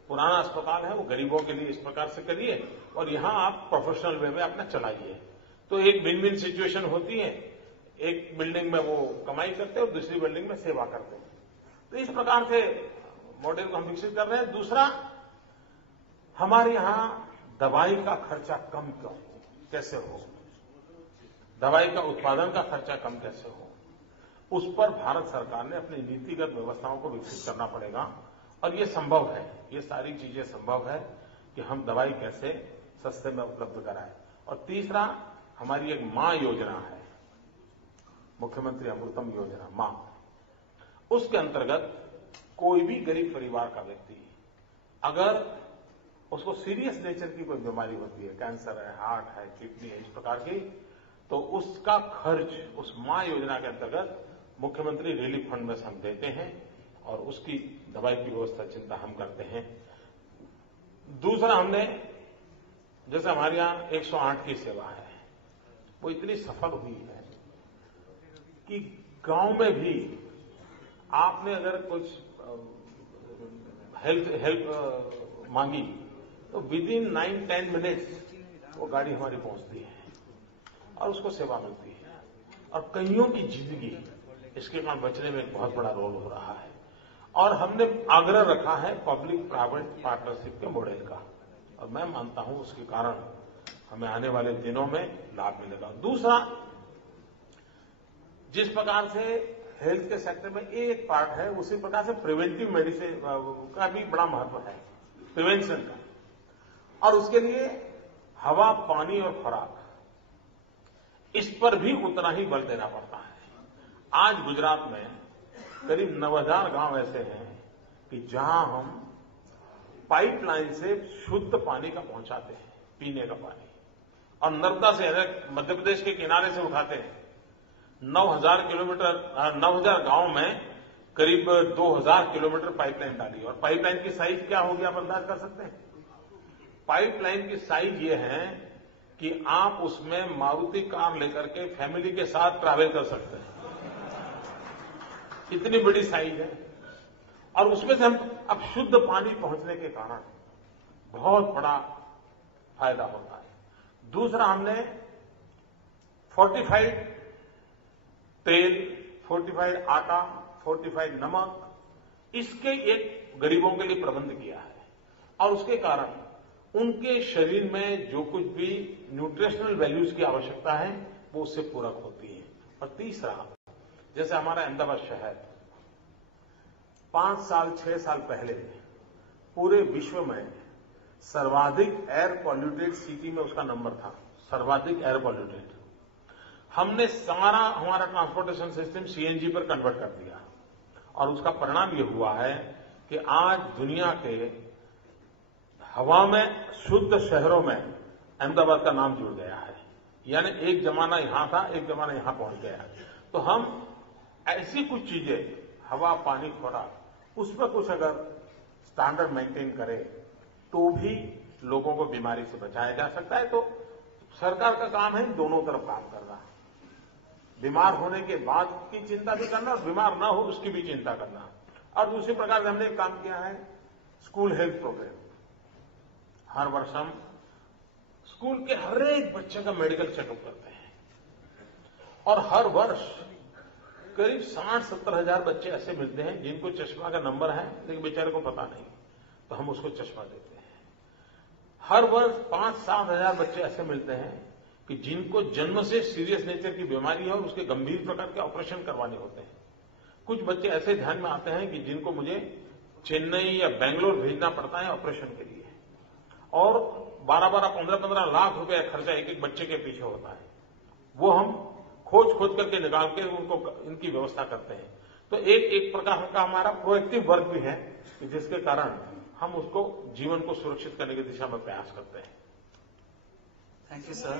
पुराना अस्पताल है वो गरीबों के लिए इस प्रकार से करिए और यहां आप प्रोफेशनल वे में अपना चलाइए। तो एक विन विन सिचुएशन होती है, एक बिल्डिंग में वो कमाई करते हैं और दूसरी बिल्डिंग में सेवा करते हैं। तो इस प्रकार से मॉडल को हम विकसित कर रहे हैं। दूसरा, हमारे यहां दवाई का खर्चा कम कैसे हो, दवाई का उत्पादन का खर्चा कम कैसे हो, उस पर भारत सरकार ने अपनी नीतिगत व्यवस्थाओं को विकसित करना पड़ेगा। और ये संभव है, ये सारी चीजें संभव है कि हम दवाई कैसे सस्ते में उपलब्ध कराएं। और तीसरा, हमारी एक मां योजना है, मुख्यमंत्री अमृतम योजना मां। उसके अंतर्गत कोई भी गरीब परिवार का व्यक्ति अगर उसको सीरियस नेचर की कोई बीमारी होती है, कैंसर है, हार्ट है, किडनी है, इस प्रकार की, तो उसका खर्च उस मां योजना के अंतर्गत मुख्यमंत्री रिलीफ फंड में से हम देते हैं और उसकी दवाई की व्यवस्था चिंता हम करते हैं। दूसरा, हमने जैसे हमारे यहां 108 की सेवा है, वो इतनी सफल हुई है कि गांव में भी आपने अगर कुछ हेल्प मांगी तो विद इन 9-10 मिनट्स वो गाड़ी हमारी पहुंचती है और उसको सेवा मिलती है। और कईयों की जिंदगी इसके कारण बचने में एक बहुत बड़ा रोल हो रहा है। और हमने आग्रह रखा है पब्लिक प्राइवेट पार्टनरशिप के मॉडल का। और मैं मानता हूं उसके कारण हमें आने वाले दिनों में लाभ मिलेगा। दूसरा, जिस प्रकार से हेल्थ के सेक्टर में एक पार्ट है, उसी प्रकार से प्रिवेंटिव मेडिसिन का भी बड़ा महत्व है, प्रिवेंशन का, और उसके लिए हवा, पानी और खुराक, इस पर भी उतना ही बल देना पड़ता है। आज गुजरात में करीब 9,000 गांव ऐसे हैं कि जहां हम पाइपलाइन से शुद्ध पानी का पहुंचाते हैं, पीने का पानी, और नर्मदा से मध्य प्रदेश के किनारे से उठाते हैं। 9,000 गांव में करीब 2,000 किलोमीटर पाइपलाइन डाली, और पाइपलाइन की साइज क्या होगी आप अंदाज कर सकते हैं? पाइपलाइन की साइज ये है कि आप उसमें मारुति कार लेकर के फैमिली के साथ ट्रैवल कर सकते हैं, इतनी बड़ी साइज है। और उसमें से हम अब शुद्ध पानी पहुंचने के कारण बहुत बड़ा फायदा होता है। दूसरा, हमने फोर्टिफाइड तेल, फोर्टिफाइड आटा, फोर्टिफाइड नमक, इसके एक गरीबों के लिए प्रबंध किया है, और उसके कारण उनके शरीर में जो कुछ भी न्यूट्रिशनल वैल्यूज की आवश्यकता है वो उससे पूरक होती है। और तीसरा, जैसे हमारा अहमदाबाद शहर 5 साल 6 साल पहले पूरे विश्व में सर्वाधिक एयर पॉल्यूटेड सिटी में उसका नंबर था, सर्वाधिक एयर पॉल्यूटेड। हमने सारा हमारा ट्रांसपोर्टेशन सिस्टम सीएनजी पर कन्वर्ट कर दिया, और उसका परिणाम यह हुआ है कि आज दुनिया के हवा में शुद्ध शहरों में अहमदाबाद का नाम जुड़ गया है। यानी एक जमाना यहां था, एक जमाना यहां पहुंच गया। तो हम ऐसी कुछ चीजें, हवा, पानी, खुराक, उस पर कुछ अगर स्टैंडर्ड मेंटेन करें तो भी लोगों को बीमारी से बचाया जा सकता है। तो सरकार का काम है दोनों तरफ काम करना, बीमार होने के बाद की चिंता भी करना और बीमार ना हो उसकी भी चिंता करना। और दूसरी प्रकार से हमने एक काम किया है, स्कूल हेल्थ प्रोग्राम। हर वर्ष हम स्कूल के हर एक बच्चे का मेडिकल चेकअप करते हैं, और हर वर्ष करीब 60-70 हजार बच्चे ऐसे मिलते हैं जिनको चश्मा का नंबर है लेकिन बेचारे को पता नहीं, तो हम उसको चश्मा देते हैं। हर वर्ष 5-7 हजार बच्चे ऐसे मिलते हैं कि जिनको जन्म से सीरियस नेचर की बीमारी है और उसके गंभीर प्रकार के ऑपरेशन करवाने होते हैं। कुछ बच्चे ऐसे ध्यान में आते हैं कि जिनको मुझे चेन्नई या बेंगलोर भेजना पड़ता है ऑपरेशन के लिए, और 12-12, 15-15 लाख रुपए खर्चा एक एक बच्चे के पीछे होता है। वो हम खोज करके निकाल के उनको इनकी व्यवस्था करते हैं। तो एक प्रकार का हमारा प्रोएक्टिव वर्क भी है कि जिसके कारण हम उसको जीवन को सुरक्षित करने की दिशा में प्रयास करते हैं। Thank you, sir.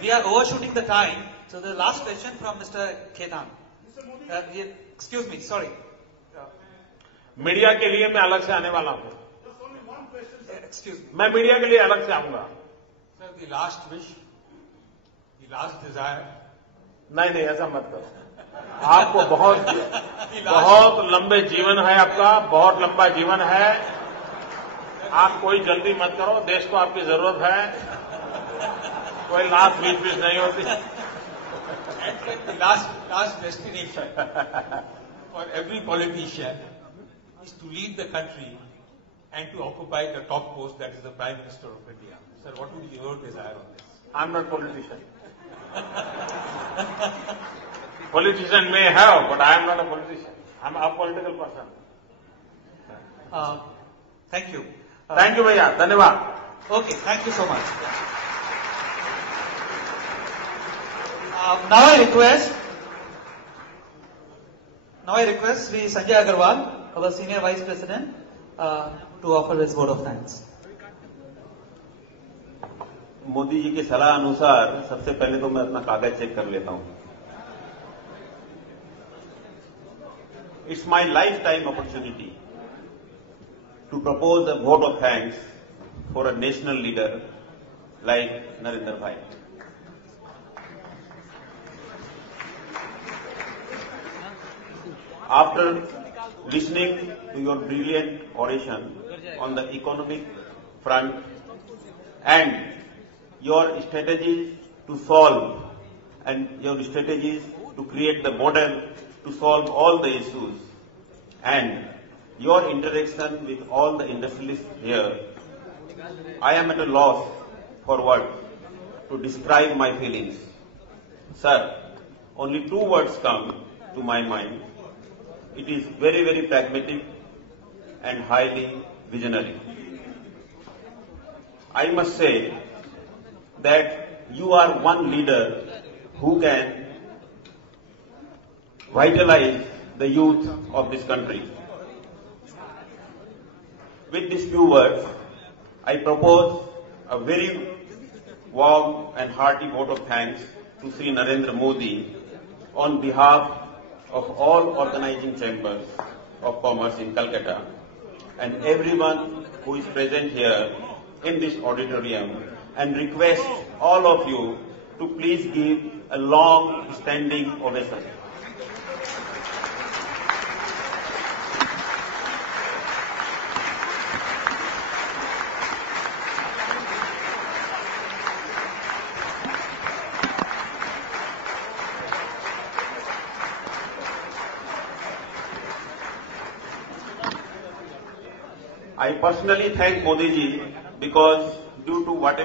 We are overshooting the time, so the last question from Mr. Khetan. Excuse me, sorry. Media के लिए मैं अलग से आने वाला हूं। Excuse me. मैं मीडिया के लिए अलग से आऊंगा। Sir, the last wish, the last desire. नहीं, ऐसा मत करो। आपको बहुत लंबे जीवन है, आपका बहुत लंबा जीवन है। आप कोई जल्दी मत करो, देश को आपकी जरूरत है। कोई लास्ट विश नहीं होती। The last destination for every politician is to lead the country and to occupy the top post, that is the Prime Minister of India. Sir, what would be your desire on this? I'm not politician. Politician may have, but I am not a politician. I'm a political person. Thank you. Thank you, भैया, धन्यवाद. Okay, thank you so much. Now I request Sri Sanjay Agarwal, our Senior Vice President, to offer his vote of thanks. Modi ji की सलाह अनुसार सबसे पहले तो मैं अपना कागज चेक कर लेता हूं। It's my lifetime opportunity to propose a vote of thanks for a national leader like Narendra Bhai. After listening to your brilliant oration on the economic front and your strategies to solve and your strategies to create the model to solve all the issues and your interaction with all the industrialists here, I am at a loss for words to describe my feelings. Sir, only two words come to my mind. It is very, very pragmatic and highly visionary. I must say that you are one leader who can vitalize the youth of this country. With these few words, I propose a very warm and hearty vote of thanks to Sri Narendra Modi on behalf of all organizing chambers of commerce in Calcutta and everyone who is present here in this auditorium, and request all of you to please give a long standing ovation. I personally thank Modi ji because due to whatever